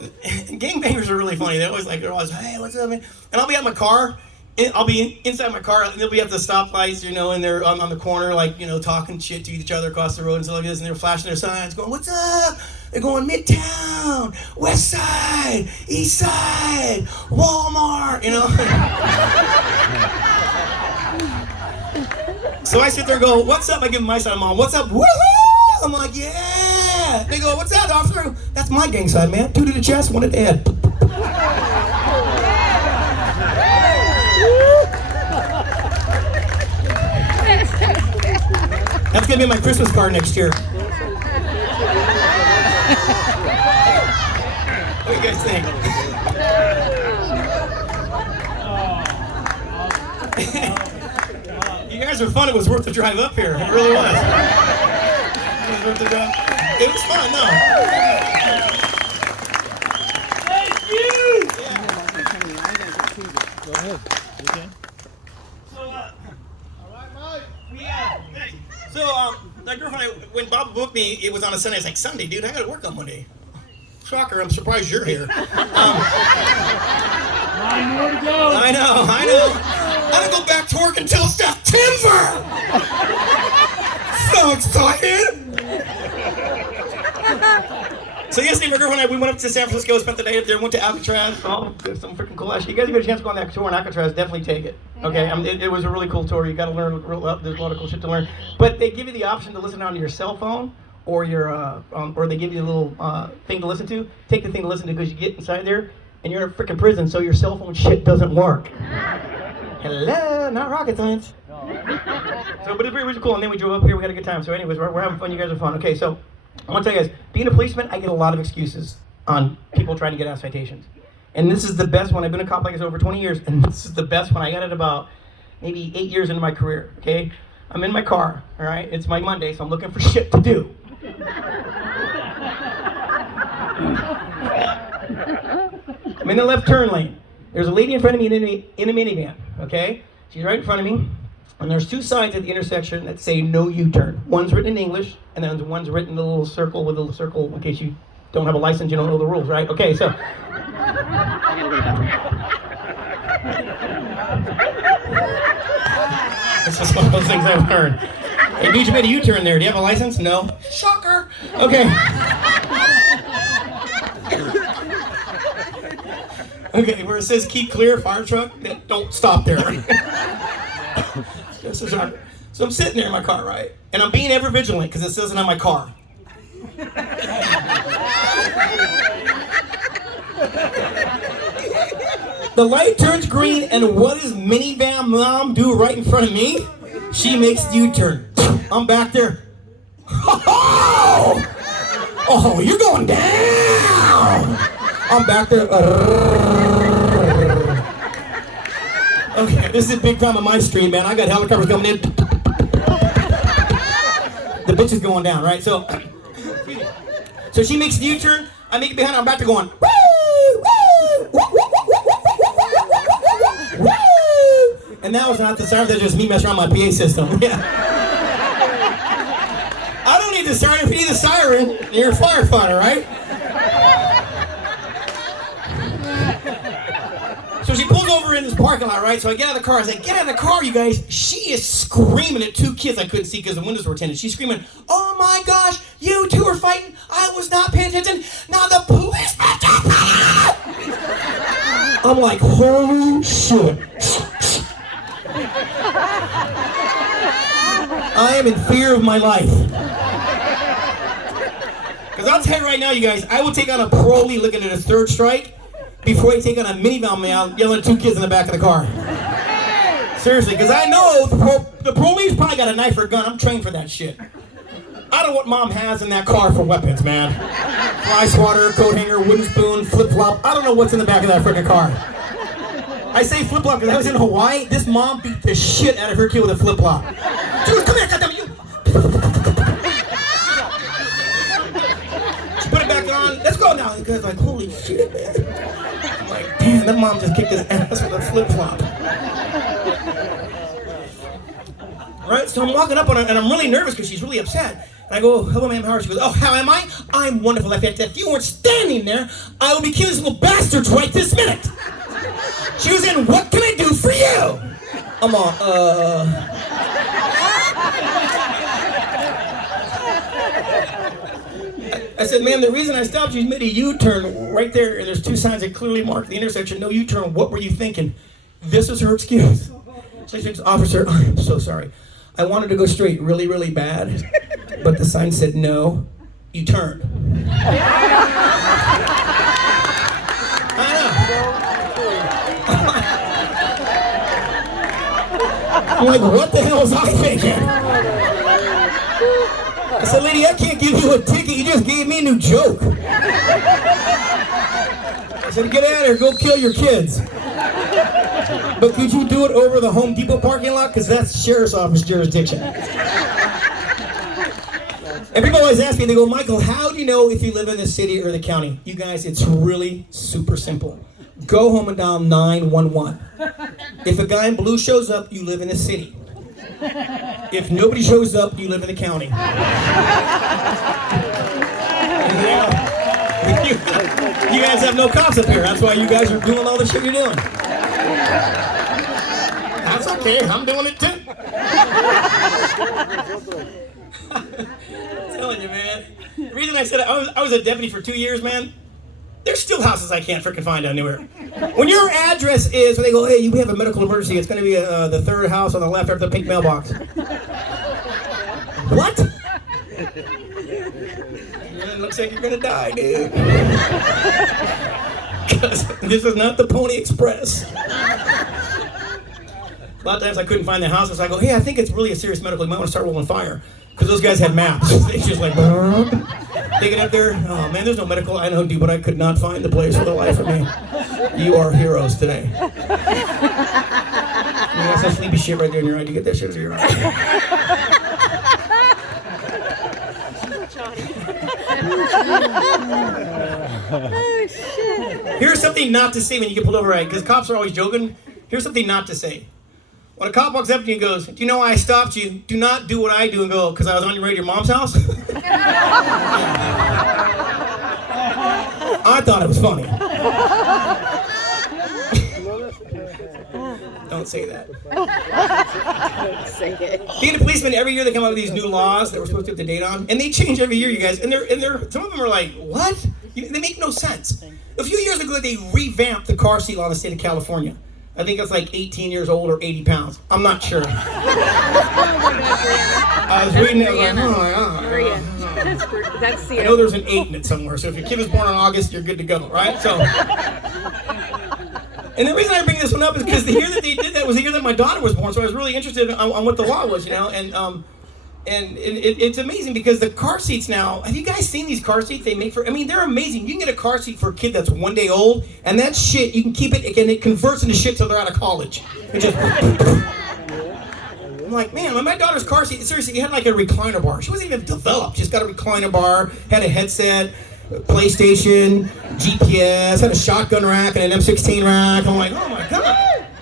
Gangbangers are really funny. They're always, hey, what's up, man? And I'll be at my car. I'll be inside my car, and they'll be at the stoplights, and they're on the corner, talking shit to each other across the road and stuff like this, and they're flashing their signs, going, what's up? They're going Midtown, West Side, East Side, Walmart, So I sit there and go, what's up? I give them my side. I'm on, what's up? Woohoo! I'm like, yeah! They go, what's that, officer? That's my gang side, man. 2 to the chest, 1 at the head. That's gonna be my Christmas card next year. What do you guys think? You guys are fun. It was worth the drive up here. It really was. It was fun, no? Thank you! Go ahead. You can. So, that girlfriend, when Bob booked me, it was on a Sunday. I was like, Sunday, dude, I gotta work on Monday. Shocker, I'm surprised you're here. 9 more to go. I know. I don't go back to work until September! So excited! So yesterday, my girlfriend and I, we went up to San Francisco, spent the day up there, went to Alcatraz. Oh, there's some freaking cool ass. You guys get a chance to go on that tour in Alcatraz, definitely take it. Okay, it was a really cool tour. You got to learn. There's a lot of cool shit to learn. But they give you the option to listen on your cell phone, or or they give you a little thing to listen to. Take the thing to listen to because you get inside there and you're in a freaking prison, so your cell phone shit doesn't work. Hello, not rocket science. So, but it was cool. And then we drove up here. We had a good time. So, anyways, we're having fun. You guys are fun. Okay, so. I want to tell you guys, being a policeman, I get a lot of excuses on people trying to get out citations. And this is the best one. I've been a cop like this over 20 years, and this is the best one. I got it about maybe 8 years into my career, okay? I'm in my car, all right? It's my Monday, so I'm looking for shit to do. I'm in the left turn lane. There's a lady in front of me in a minivan, okay? She's right in front of me. And there's 2 signs at the intersection that say no U-turn. One's written in English, and then one's written in a little circle with a little circle in case you don't have a license, you don't know the rules, right? Okay, so. This is one of those things I've learned. Hey, dude, you made a U-turn there. Do you have a license? No. Shocker. Okay. Okay, where it says keep clear, fire truck, don't stop there. So I'm sitting there in my car, right? And I'm being ever vigilant because it says it on my car. The light turns green, and what does minivan mom do right in front of me? She makes the U-turn. I'm back there. Oh, you're going down. I'm back there. Okay, this is a big time on my stream, man. I got helicopters coming in. The bitch is going down, right? So she makes the U-turn. I make it behind her. I'm back to going. Woo, woo, woo, woo, woo, woo, woo, woo. And that was not the siren. That's just me messing around my PA system. Yeah. I don't need the siren. If you need the siren, you're a firefighter, right? So she pulls over in this parking lot, right? So I get out of the car. I say, get out of the car, you guys. She is screaming at two kids I couldn't see because the windows were tinted. She's screaming, oh my gosh, you two are fighting. I was not paying attention. Now the police. I'm like, holy shit. I am in fear of my life. Because I'll tell you right now, you guys, I will take on a parolee looking at his third strike before I take on a minivan man yelling at two kids in the back of the car. Seriously, because I know the parolee's probably got a knife or a gun. I'm trained for that shit. I don't know what mom has in that car for weapons, man. Fly swatter, coat hanger, wooden spoon, flip-flop. I don't know what's in the back of that freaking car. I say flip-flop because I was in Hawaii. This mom beat the shit out of her kid with a flip-flop. She goes, come here, goddammit, you. She put it back on. Let's go now. The guy's like, holy shit, man. I'm like, damn, that mom just kicked his ass with a flip-flop. Right, so I'm walking up on her, and I'm really nervous because she's really upset. And I go, hello, ma'am, how are you? She goes, oh, how am I? I'm wonderful. If you weren't standing there, I would be killing these little bastards right this minute. She was in, what can I do for you? I'm all, I said, ma'am, the reason I stopped you, you made a U-turn right there, and there's two signs that clearly mark the intersection, no U-turn. What were you thinking? This is her excuse. She says, officer, I'm so sorry. I wanted to go straight really, really bad, but the sign said no, you turn. I know. I'm like, what the hell was I thinking? I said, lady, I can't give you a ticket. You just gave me a new joke. I said, get out of here. Go kill your kids. But could you do it over the Home Depot parking lot? Because that's sheriff's office jurisdiction. And people always ask me, they go, Michael, how do you know if you live in the city or the county? You guys, it's really super simple. Go home and dial 911. If a guy in blue shows up, you live in the city. If nobody shows up, you live in the county. You guys have no cops up here. That's why you guys are doing all the shit you're doing. That's okay. I'm doing it too. I'm telling you, man. The reason I said I was a deputy for 2 years, man. There's still houses I can't freaking find down nowhere. When your address is, when they go, hey, you have a medical emergency, it's going to be the third house on the left after the pink mailbox. What? It looks like you're going to die, dude. Because this is not the Pony Express. A lot of times I couldn't find the houses. So I go, hey, I think it's really a serious medical. You might want to start rolling fire. Because those guys had maps. They just like, they get up there. Oh, man, there's no medical. I know, dude, but I could not find the place for the life of me. You are heroes today. You got some sleepy shit right there in your eye. You get that shit in your eye. Oh, shit. Here's something not to say when you get pulled over, right? Because cops are always joking. Here's something not to say. When a cop walks up to you and goes, do you know why I stopped you? Do not do what I do and go, because I was on your way to your mom's house? I thought it was funny. Don't say that. Say it. Being a policeman, every year they come out with these new laws that we're supposed to have to date on, and they change every year, you guys. And they're some of them are like, what? They make no sense. A few years ago, they revamped the car seat law in the state of California. I think it's like 18 years old or 80 pounds. I'm not sure. I was reading it, I was like, Maria. That's I know there's an 8 in it somewhere, so if your kid was born in August, you're good to go, right? So, and the reason I bring this one up is because the year that they did that was the year that my daughter was born, so I was really interested on what the law was, and it's amazing because the car seats now, have you guys seen these car seats they make for, I mean, they're amazing. You can get a car seat for a kid that's 1 day old, and that shit, you can keep it, and it converts into shit till they're out of college. It just, I'm like, man, when my daughter's car seat, seriously, it had like a recliner bar. She wasn't even developed. She's got a recliner bar, had a headset, PlayStation, GPS, had a shotgun rack and an M16 rack. I'm like, oh my God,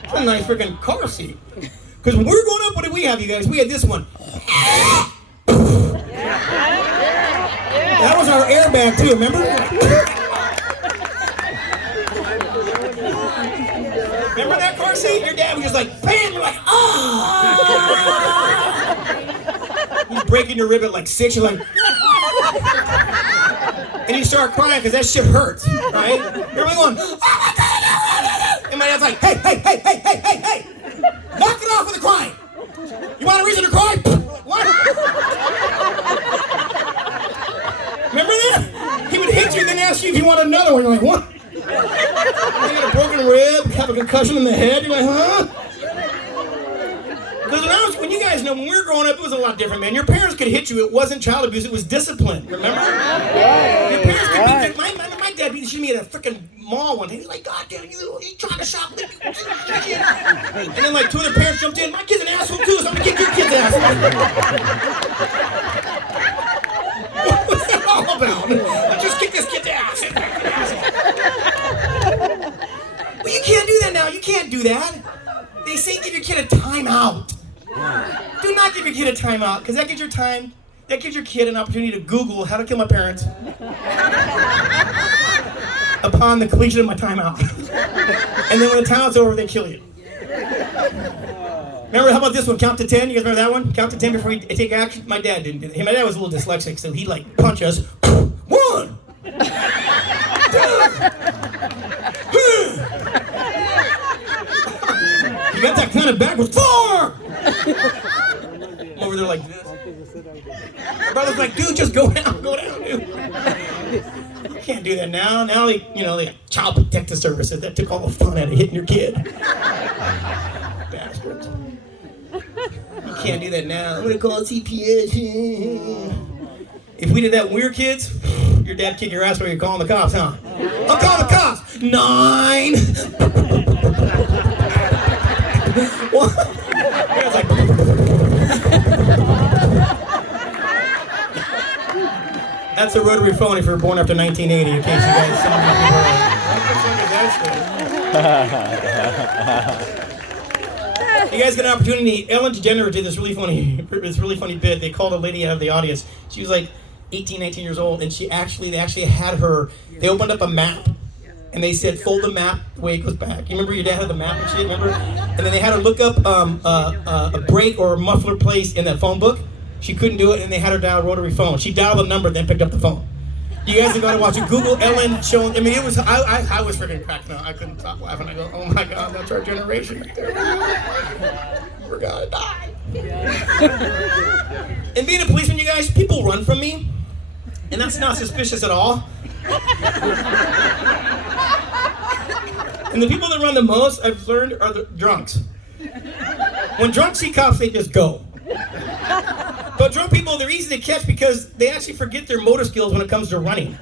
that's a nice freaking car seat. Because when we were growing up, what did we have, you guys? We had this one. That was our airbag too, remember? Remember that car seat? Your dad was just like, bam, you're like, oh! He's breaking your rib at like 6, you're like, and you start crying because that shit hurts, right? You're like going, and my dad's like, hey, knock it off with the crying. You want a reason to cry? What? Remember that? He would hit you and then ask you if you want another one. You're like, what? You got a broken rib, have a concussion in the head. You're like, huh? Because when you guys know, when we were growing up, it was a lot different, man. Your parents could hit you. It wasn't child abuse. It was discipline. Remember? Your parents could beat you. My dad beat me at a freaking mall one day. He's like, God damn, you trying to shoplift. And then like 2 other parents jumped in. My kid's an asshole too, so I'm gonna kick your kid's ass. What's that all about? Let's just kick this kid's ass. Well, you can't do that now. You can't do that. They say give your kid a timeout. Do not give your kid a timeout, because that gives your kid an opportunity to Google how to kill my parents upon the completion of my timeout. And then when the timeout's over, they kill you. Remember, how about this one? Count to 10. You guys remember that one? Count to 10 before you take action. My dad didn't do that. My dad was a little dyslexic, so he'd like punch us. 1, 2. You got that kind of backwards. 4. I'm over there like this. My brother's like, dude, just go down, dude. You can't do that now. Now they have child protective services that took all the fun out of hitting your kid. Bastards. You can't do that now. I'm gonna call CPS. If we did that when we were kids, your dad kick your ass while you're calling the cops, huh? I'm calling the cops. 9. What? It's like, that's a rotary phone if you're born after 1980, in case you guys some of you guys get an opportunity. Ellen DeGeneres did this really funny bit. They called a lady out of the audience. She was like 18, 19 years old, and they actually had her, they opened up a map, and they said, fold the map the way it goes back. You remember your dad had the map and shit, remember? And then they had her look up a break or a muffler place in that phone book. She couldn't do it, and they had her dial a rotary phone. She dialed the number, then picked up the phone. You guys are going to watch it. Google Ellen showing, I mean, it was, I was freaking cracking up. I couldn't stop laughing. I go, oh my God, that's our generation right there. We're gonna die. And being a policeman, you guys, people run from me, and that's not suspicious at all. And the people that run the most, I've learned, are the drunks. When drunks see cops, they just go. But drunk people, they're easy to catch because they actually forget their motor skills when it comes to running.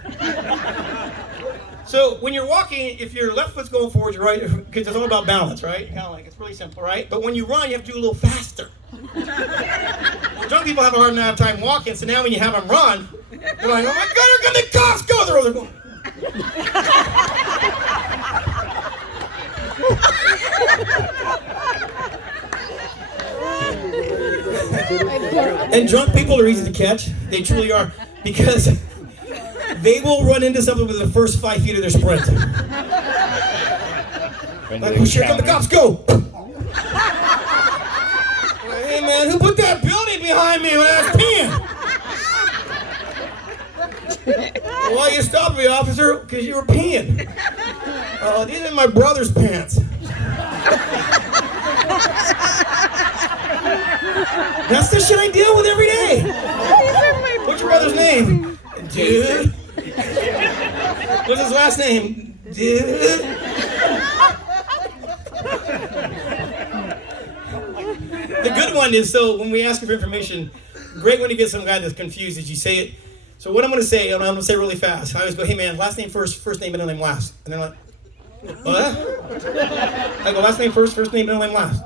So when you're walking, if your left foot's going forward, you're right, because it's all about balance, right? Kind of like, it's really simple, right? But when you run, you have to do a little faster. Drunk people have a hard enough time walking, so now when you have them run, they're like, oh my God, here come the cops, go! They're over there going. And drunk people are easy to catch. They truly are, because they will run into something within the first 5 feet of their sprint. Like, oh, here come the cops, go! Hey man, who put that building behind me when I was peeing? Why you stopped me, officer? Because you were peeing. These are my brother's pants. That's the shit I deal with every day. What's your brother's name? Dude. What's his last name? Dude. The good one is, so when we ask you for information, great when you get some guy that's confused as you say it. So what I'm going to say, and I'm going to say really fast. I always go, hey man, last name first, first name, middle name last. And they're like, what? I go, last name first, first name, middle name last.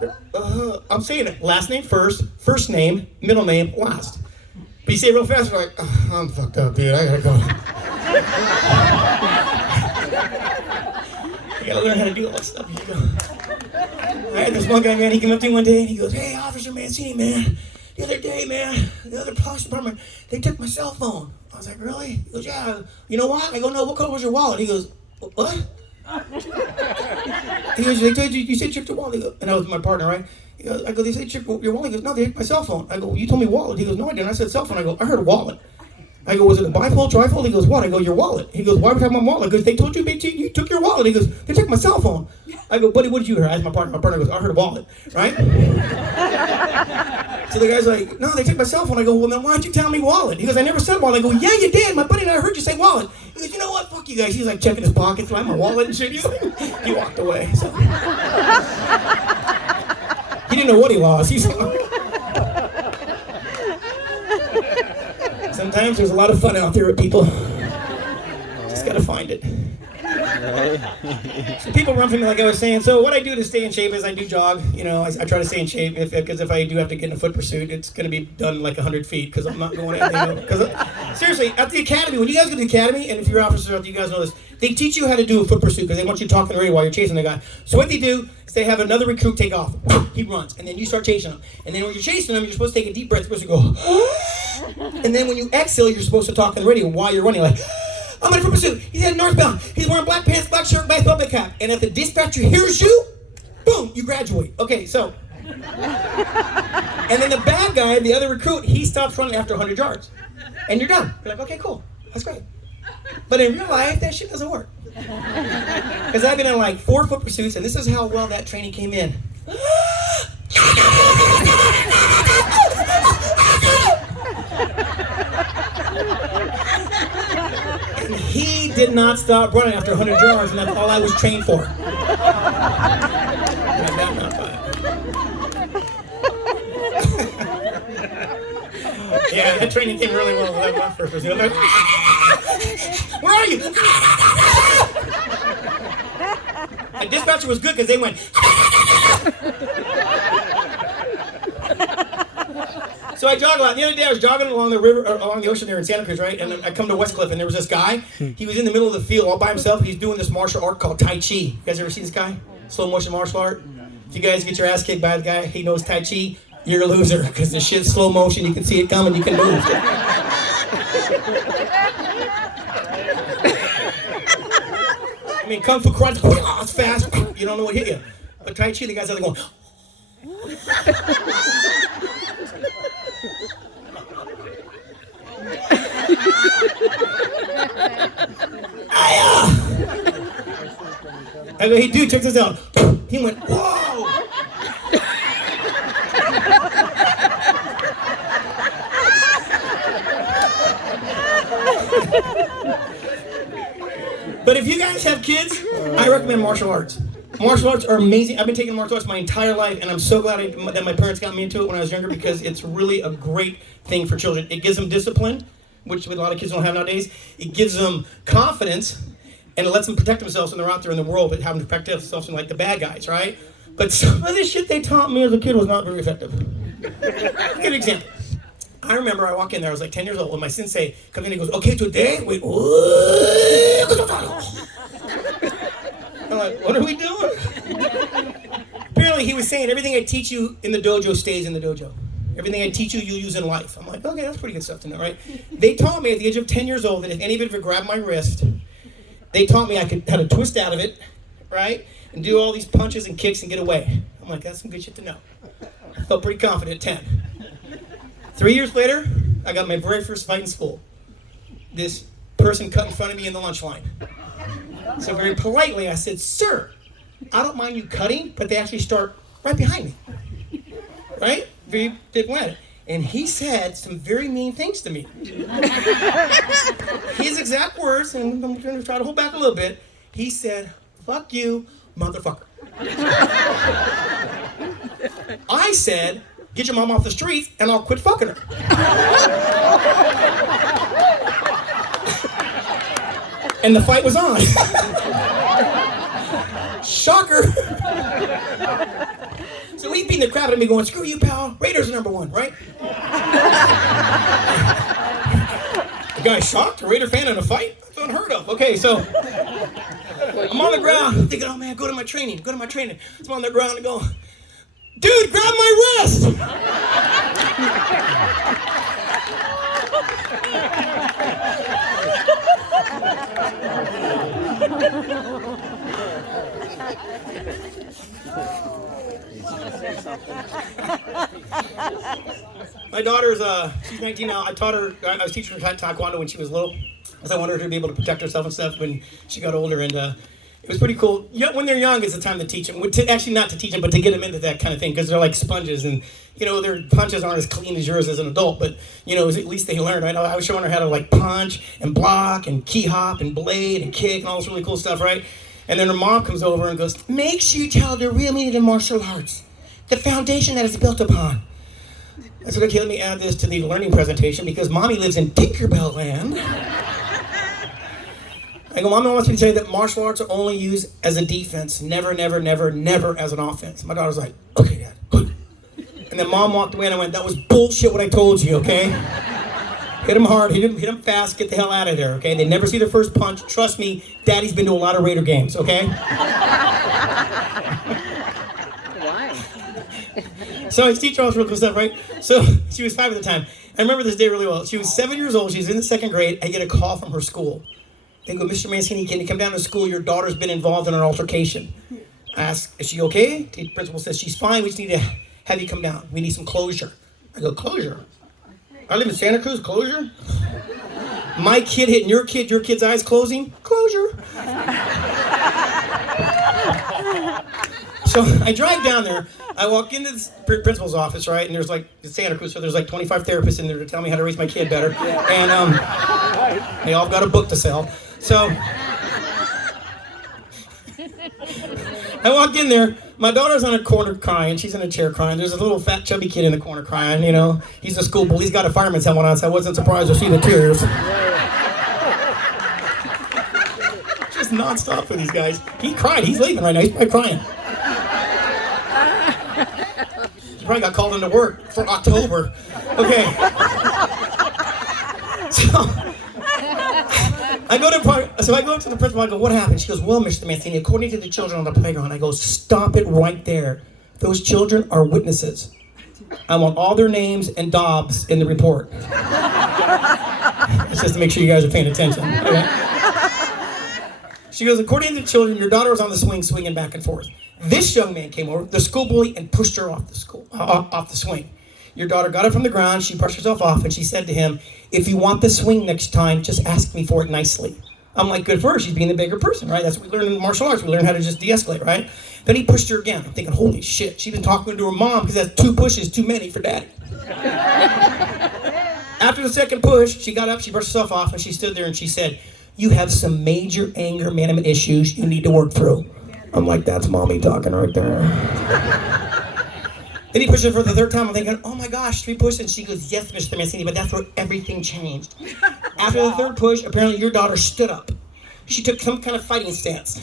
I'm saying it. Last name first, first name, middle name last. But you say it real fast, you're like, oh, I'm fucked up, dude. I gotta go. You gotta learn how to do all that stuff. You go. I had this one guy, man, he came up to me one day and he goes, hey, Officer Mancini, man. The other day, man, the other police department, they took my cell phone. I was like, really? He goes, yeah. You know what? I go, no, what color was your wallet? He goes, what? He goes, they told you said check your wallet. Goes, and I was with my partner, right? He goes, I go, they said check your wallet. He goes, no, they took my cell phone. I go, well, you told me wallet. He goes, no, I didn't. I said cell phone. I go, I heard wallet. I go, was it a bifold, trifold? He goes, what? I go, your wallet. He goes, why are we talking about wallet? Because they told you, you took your wallet. He goes, they took my cell phone. I go, buddy, what did you hear? I asked my partner. My partner goes, I heard a wallet, right? So the guy's like, no, they took my cell phone. I go, well, then why didn't you tell me wallet? He goes, I never said wallet. I go, yeah, you did. My buddy and I heard you say wallet. He goes, you know what? Fuck you guys. He's like checking his pockets, finding my wallet and shit. He's like, he walked away. So. He didn't know what he lost. He's like, sometimes there's a lot of fun out there with people. Just gotta find it. So people run from me like I was saying. So what I do to stay in shape is I do jog. You know, I try to stay in shape because if I do have to get in a foot pursuit, it's going to be done like 100 feet because I'm not going anything. Because seriously, at the academy, when you guys go to the academy, and if you're officers out there, you guys know this, they teach you how to do a foot pursuit because they want you to talk on the radio while you're chasing the guy. So what they do is they have another recruit take off. He runs, and then you start chasing him. And then when you're chasing him, you're supposed to take a deep breath. You're supposed to go, and then when you exhale, you're supposed to talk on the radio while you're running, like, I'm ready for pursuit. He's heading northbound. He's wearing black pants, black shirt, black velvet cap. And if the dispatcher hears you, boom, you graduate. Okay, so. And then the bad guy, the other recruit, he stops running after 100 yards. And you're done. You're like, okay, cool. That's great. But in real life, that shit doesn't work. Because I've been in like 4 foot pursuits, and this is how well that training came in. And he did not stop running after 100 yards, and that's all I was trained for. Yeah, that training came really well with my first pursuit. I'm like, where are you? And dispatcher was good because they went. So I jog a lot. The other day I was jogging along the river, along the ocean there in Santa Cruz, right? And I come to Westcliff, and there was this guy. He was in the middle of the field all by himself. He's doing this martial art called Tai Chi. You guys ever seen this guy? Slow motion martial art. If you guys get your ass kicked by the guy, he knows Tai Chi. You're a loser because the shit's slow motion. You can see it coming. You can move. I mean, Kung Fu Karate, it's fast. You don't know what hit you. But Tai Chi, the guys out there going. I go, hey dude, check this out. He went, whoa! But if you guys have kids, I recommend martial arts. Martial arts are amazing. I've been taking martial arts my entire life, and I'm so glad that my parents got me into it when I was younger because it's really a great thing for children. It gives them discipline, which a lot of kids don't have nowadays. It gives them confidence, and it lets them protect themselves when they're out there in the world, but having to protect themselves from like the bad guys, right? But some of the shit they taught me as a kid was not very effective. I'll give you an example. I remember I walk in there, I was like 10 years old, when my sensei comes in and goes, okay, today, wait, I'm like, what are we doing? Apparently he was saying, everything I teach you in the dojo stays in the dojo. Everything I teach you, you'll use in life. I'm like, okay, that's pretty good stuff to know, right? They taught me at the age of 10 years old that if anybody ever grabbed my wrist, they taught me I could how to twist out of it, right? And do all these punches and kicks and get away. I'm like, that's some good shit to know. I felt pretty confident at 10. 3 years later, I got my very first fight in school. This person cut in front of me in the lunch line. So very politely, I said, "Sir, I don't mind you cutting, but they actually start right behind me." Right? Very diplomatic. And he said some very mean things to me. His exact words, and I'm going to try to hold back a little bit. He said, "Fuck you, motherfucker." I said, "Get your mom off the streets and I'll quit fucking her." And the fight was on. Shocker. So he's beating the crap out of me going, "Screw you, pal. Raiders are #1, right?" The guy's shocked, a Raider fan in a fight? That's unheard of. Okay, so I'm on the ground thinking, "Oh man, go to my training. So I'm on the ground and go, "Dude, grab my wrist!" My daughter's, she's 19 now. I was teaching her taekwondo when she was little, because I wanted her to be able to protect herself and stuff when she got older, and it was pretty cool. Yeah, when they're young, it's the time to teach them. Actually, not to teach them, but to get them into that kind of thing, because they're like sponges, and their punches aren't as clean as yours as an adult, but at least they learn, right? I was showing her how to like punch and block and key hop and blade and kick and all this really cool stuff, right? And then her mom comes over and goes, "Make sure you tell her the real meaning of martial arts, the foundation that it's built upon." I said, "Okay, let me add this to the learning presentation because Mommy lives in Tinkerbell land." I go, "Mommy wants me to tell you that martial arts are only used as a defense, never, never, never, never as an offense." My daughter's like, "Okay, Dad." And then Mom walked away and I went, "That was bullshit what I told you, okay? Hit him hard, hit him fast, get the hell out of there, okay? They never see their first punch. Trust me, Daddy's been to a lot of Raider games, okay?" Why? So I teach her all this real cool stuff, right? So she was 5 at the time. I remember this day really well. She was 7 years old. She was in the 2nd grade. I get a call from her school. They go, "Mr. Mancini, can you come down to school? Your daughter's been involved in an altercation." I ask, "Is she okay?" The principal says, "She's fine. We just need to have you come down. We need some closure." I go, "Closure? I live in Santa Cruz, closure? My kid hitting your kid's eyes closing? Closure." So I drive down there. I walk into the principal's office, right? And there's like, it's Santa Cruz, so there's like 25 therapists in there to tell me how to raise my kid better. And they all got a book to sell. So I walk in there. My daughter's on a corner crying. She's in a chair crying. There's a little fat chubby kid in the corner crying, He's a school bully. He's got a fireman's helmet on, so I wasn't surprised to see the tears. Just nonstop for these guys. He cried. He's leaving right now. He's probably crying. He probably got called into work for October. Okay. So I go to the principal. I go, "What happened?" She goes, "Well, Mr. Mancini, according to the children on the playground." I go, "Stop it right there. Those children are witnesses. I want all their names and dobs in the report." It's just to make sure you guys are paying attention. Okay. She goes, "According to the children, your daughter was on the swing, swinging back and forth. This young man came over, the school bully, and pushed her off the swing. Your daughter got up from the ground, she brushed herself off, and she said to him, 'If you want the swing next time, just ask me for it nicely.'" I'm like, good for her, she's being the bigger person, right? That's what we learn in martial arts, we learn how to just de-escalate, right? Then he pushed her again. I'm thinking, holy shit, she's been talking to her mom because that's 2 pushes too many for Daddy. After the 2nd push, she got up, she brushed herself off, and she stood there and she said, "You have some major anger management issues you need to work through." I'm like, that's Mommy talking right there. Then he pushed her for the 3rd time. I'm thinking, oh my gosh, 3 pushes. And she goes, "Yes, Mr. Mancini, but that's where everything changed. After the 3rd push, apparently your daughter stood up. She took some kind of fighting stance.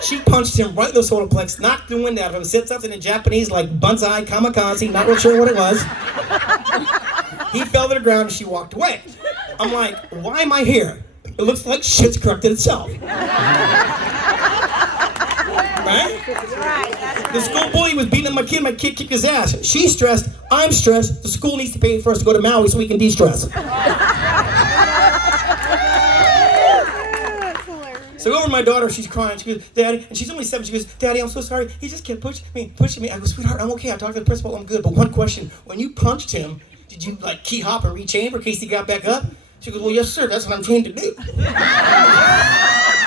She punched him right in the solar plex, knocked the wind out of him, said something in Japanese like banzai, kamikaze, not real sure what it was. He fell to the ground and she walked away. I'm like, why am I here? It looks like shit's corrected itself. Right? The school bully was beating up my kid kicked his ass. She's stressed, I'm stressed, the school needs to pay for us to go to Maui so we can de-stress. So I go over to my daughter, she's crying, she goes, "Daddy," and she's only 7, she goes, "Daddy, I'm so sorry, he just kept pushing me. I go, "Sweetheart, I'm okay, I talked to the principal, I'm good, but one question, when you punched him, did you like key hop and reach aim in case he got back up?" She goes, well, yes, sir, that's what I'm trained to do.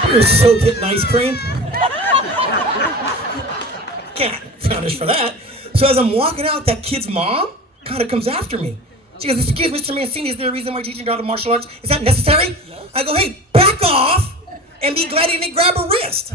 You're so getting ice cream. Can't punish for that. So as I'm walking out, that kid's mom kind of comes after me. She goes, excuse Mr. Mancini, is there a reason why you're teaching your daughter martial arts? Is that necessary? I go, hey, back off and be glad he didn't grab her wrist.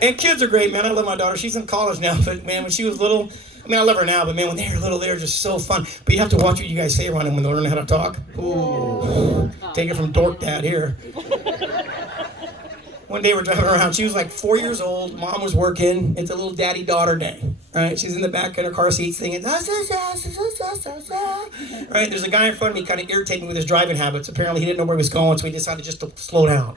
And kids are great, man. I love my daughter. She's in college now, but man, when she was little, I mean, I love her now, but man, when they were little, they were just so fun. But you have to watch what you guys say around them when they learn how to talk. Ooh. Take it from Dork Dad here. One day we're driving around. She was like 4 years old. Mom was working. It's a little daddy-daughter day. All right, she's in the back in her car seat singing. Right, there's a guy in front of me kind of irritating me with his driving habits. Apparently he didn't know where he was going, so he decided just to slow down.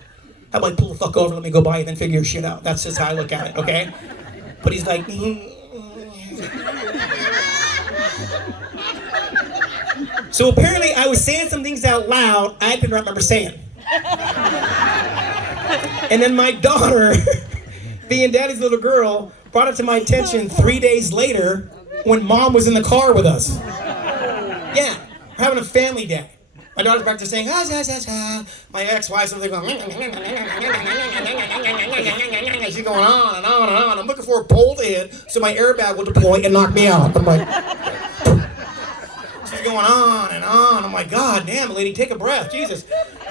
How about pull the fuck over, let me go by, and then figure your shit out. That's just how I look at it, okay? But he's like, So apparently I was saying some things out loud I didn't remember saying. And then my daughter, being daddy's little girl, brought it to my attention 3 days later when mom was in the car with us. Yeah, we're having a family day. My daughter's back there saying, my ex-wife's over there going, she's going on and on and on. I'm looking for a pole to hit so my airbag will deploy and knock me out. I'm like, she's going on and on. I'm like, God damn, lady, take a breath, Jesus.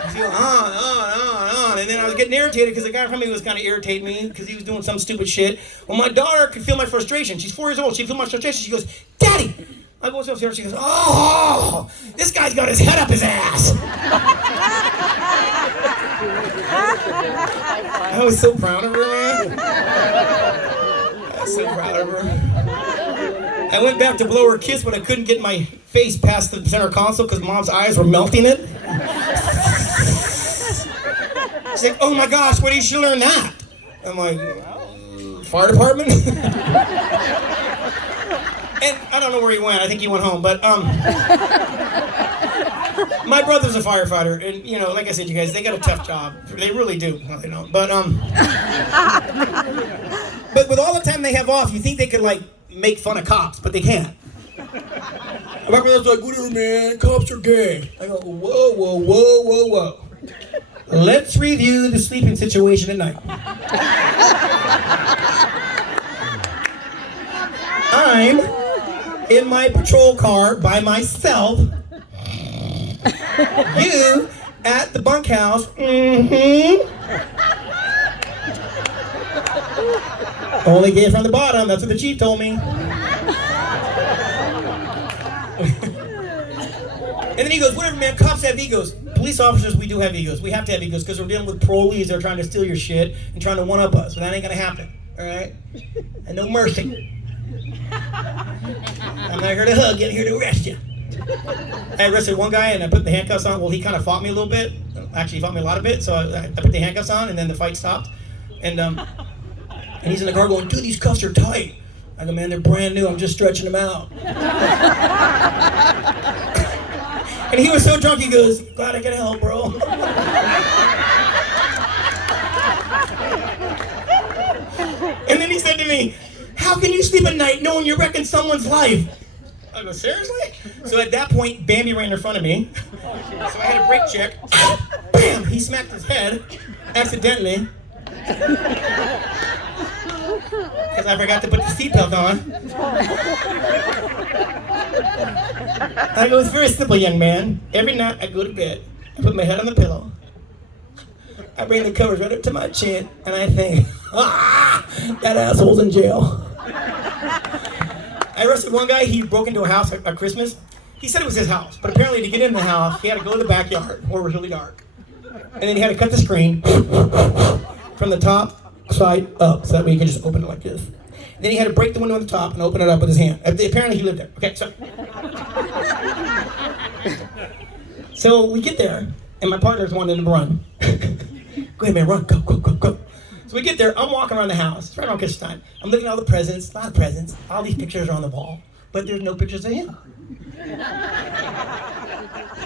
She's going on. And then I was getting irritated because the guy in front of me was kind of irritating me because he was doing some stupid shit. Well, my daughter could feel my frustration. She's 4 years old. She could feel my frustration. She goes, Daddy. I go upstairs. She goes, oh, this guy's got his head up his ass. I was so proud of her, man. I was so proud of her. I went back to blow her a kiss, but I couldn't get my face past the center console because Mom's eyes were melting it. She's like, oh my gosh, where did you learn that? I'm like, fire department? And I don't know where he went. I think he went home. But my brother's a firefighter, and you know, like I said, you guys, they got a tough job. They really do. No, they don't. But with all the time they have off, you think they could like make fun of cops, but they can't. My brother's like, whatever, man. Cops are gay. I go, whoa, whoa, whoa, whoa, whoa. Let's review the sleeping situation at night. I'm in my patrol car by myself. You at the bunkhouse. Only gay from the bottom. That's what the chief told me. And then he goes, whatever, man, cops have egos. Police officers, we do have egos. We have to have egos because we're dealing with parolees that are trying to steal your shit and trying to one-up us. But that ain't gonna happen, all right? And no mercy. I'm not here to hug you, I'm here to arrest you. I arrested one guy and I put the handcuffs on. Well, he kind of fought me a little bit. Actually, he fought me a lot of bit. So I put the handcuffs on and then the fight stopped. And he's in the car going, dude, these cuffs are tight. I go, man, they're brand new. I'm just stretching them out. And he was so drunk, he goes, glad I can help, bro. And then he said to me, how can you sleep at night knowing you're wrecking someone's life? I go, seriously? So at that point, Bambi ran in front of me. So I had a brake check. Bam! He smacked his head, accidentally. Because I forgot to put the seatbelt on. I go, it's very simple, young man. Every night I go to bed, I put my head on the pillow. I bring the covers right up to my chin, and I think, that asshole's in jail. I arrested one guy. He broke into a house at Christmas. He said it was his house, but apparently to get in the house, he had to go to the backyard where it was really dark. And then he had to cut the screen from the top side up, so that way you can just open it like this. And then he had to break the window on the top and open it up with his hand. Apparently he lived there. Okay, so we get there, and my partner's wanting him to run. Go ahead, man, run, go, go, go, go. So we get there, I'm walking around the house, it's right around Christmas time. I'm looking at all the presents, a lot of presents. All these pictures are on the wall, but there's no pictures of him.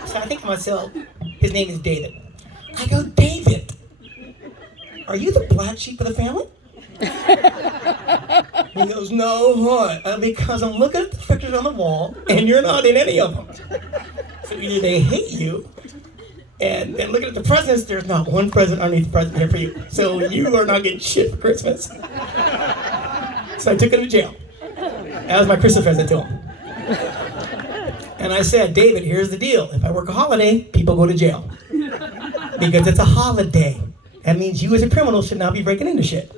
So I think to myself, his name is David. I go, David, are you the black sheep of the family? He goes, no, what? Because I'm looking at the pictures on the wall, and you're not in any of them. So either they hate you, and then looking at the presents, there's not one present underneath the present here for you. So you are not getting shit for Christmas. So I took him to jail. That was my Christmas present to him. And I said, David, here's the deal. If I work a holiday, people go to jail. Because it's a holiday. That means you as a criminal should not be breaking into shit.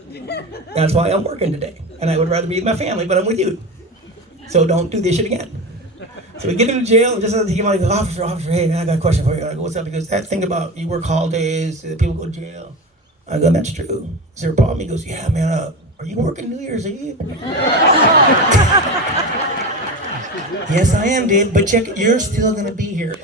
That's why I'm working today. And I would rather be with my family, but I'm with you. So don't do this shit again. So we get him to jail, and just as he came out, he goes, officer, hey, man, I got a question for you. I go, what's up? He goes, that thing about you work holidays, people go to jail. I go, that's true. Is there a problem? He goes, yeah, man, are you working New Year's Eve? Yes, I am, Dave, but check it, you're still gonna be here.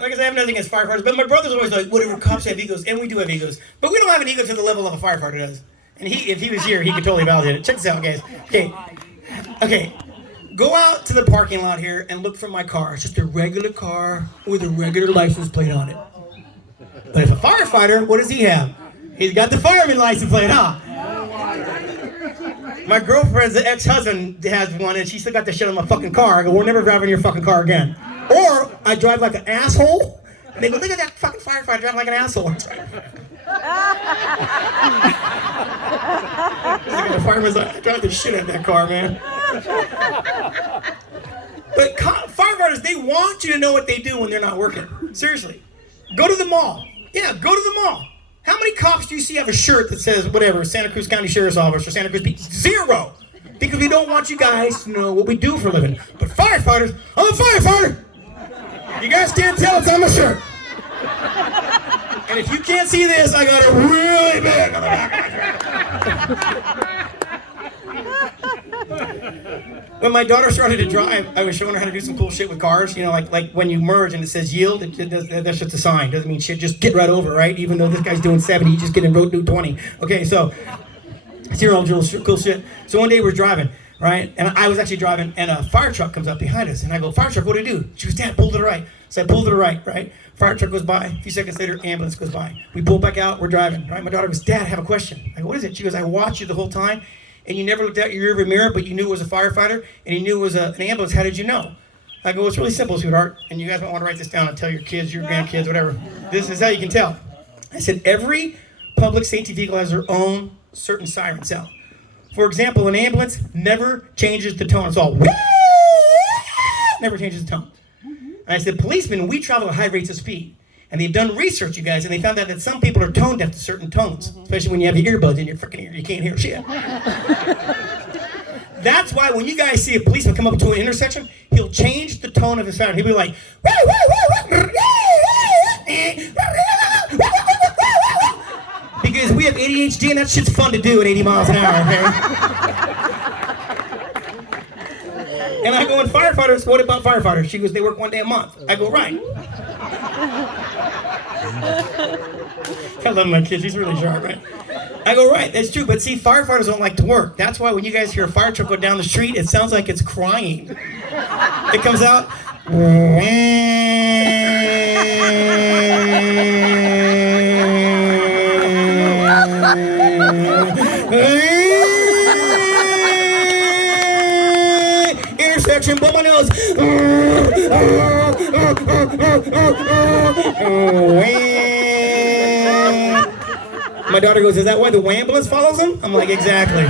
Like I said, I have nothing against firefighters, but my brother's always like, whatever cops have egos, and we do have egos, but we don't have an ego to the level of a firefighter does. And if he was here, he could totally validate it. Check this out, guys. Okay. Go out to the parking lot here and look for my car. It's just a regular car with a regular license plate on it. But if a firefighter, what does he have? He's got the fireman license plate, huh? My girlfriend's ex-husband has one, and she still got the shit on my fucking car. I go, we're never driving your fucking car again. Or I drive like an asshole, and they go, look at that fucking firefighter driving like an asshole. The fireman's like, I drive the shit out of that car, man. But firefighters, they want you to know what they do when they're not working. Seriously. Go to the mall. Yeah, go to the mall. How many cops do you see have a shirt that says, whatever, Santa Cruz County Sheriff's Office or Santa Cruz Beach? Zero. Because we don't want you guys to know what we do for a living. But firefighters, I'm a firefighter. You guys can't tell it's on my shirt. And if you can't see this, I got it really big on the back of my truck. When my daughter started to drive, I was showing her how to do some cool shit with cars. You know, like when you merge and it says yield, that's just a sign. Doesn't mean shit. Just get right over, right? Even though this guy's doing 70, you just get in road do 20. Okay, so zero cool shit. So one day we're driving, right? And I was actually driving, and a fire truck comes up behind us. And I go, fire truck, what do you do? She goes, Dad, pull to the right. So I pull to the right? Fire truck goes by. A few seconds later, ambulance goes by. We pull back out. We're driving, right? My daughter goes, Dad, I have a question. I go, what is it? She goes, I watched you the whole time, and you never looked out your rearview mirror, but you knew it was a firefighter, and you knew it was an ambulance. How did you know? I go, it's really simple, sweetheart. And you guys might want to write this down and tell your kids, your grandkids, whatever. This is how you can tell. I said, every public safety vehicle has their own certain siren sound. For example, an ambulance never changes the tone. It's all, never changes the tone. And I said, policemen, we travel at high rates of speed. And they've done research, you guys, and they found out that some people are tone deaf to certain tones, especially when you have your earbuds in your freaking ear. You can't hear shit. That's why when you guys see a policeman come up to an intersection, he'll change the tone of his siren. He'll be like, because we have ADHD and that shit's fun to do at 80 miles an hour, okay? And I go, and firefighters, what about firefighters? She goes, they work one day a month. I go, right. I love my kids, she's really sharp, right? I go, right, that's true, but see, firefighters don't like to work. That's why when you guys hear a fire truck go down the street, it sounds like it's crying. It comes out, intersection, blow my nose. My daughter goes, is that why the ambulance follows him? I'm like, exactly.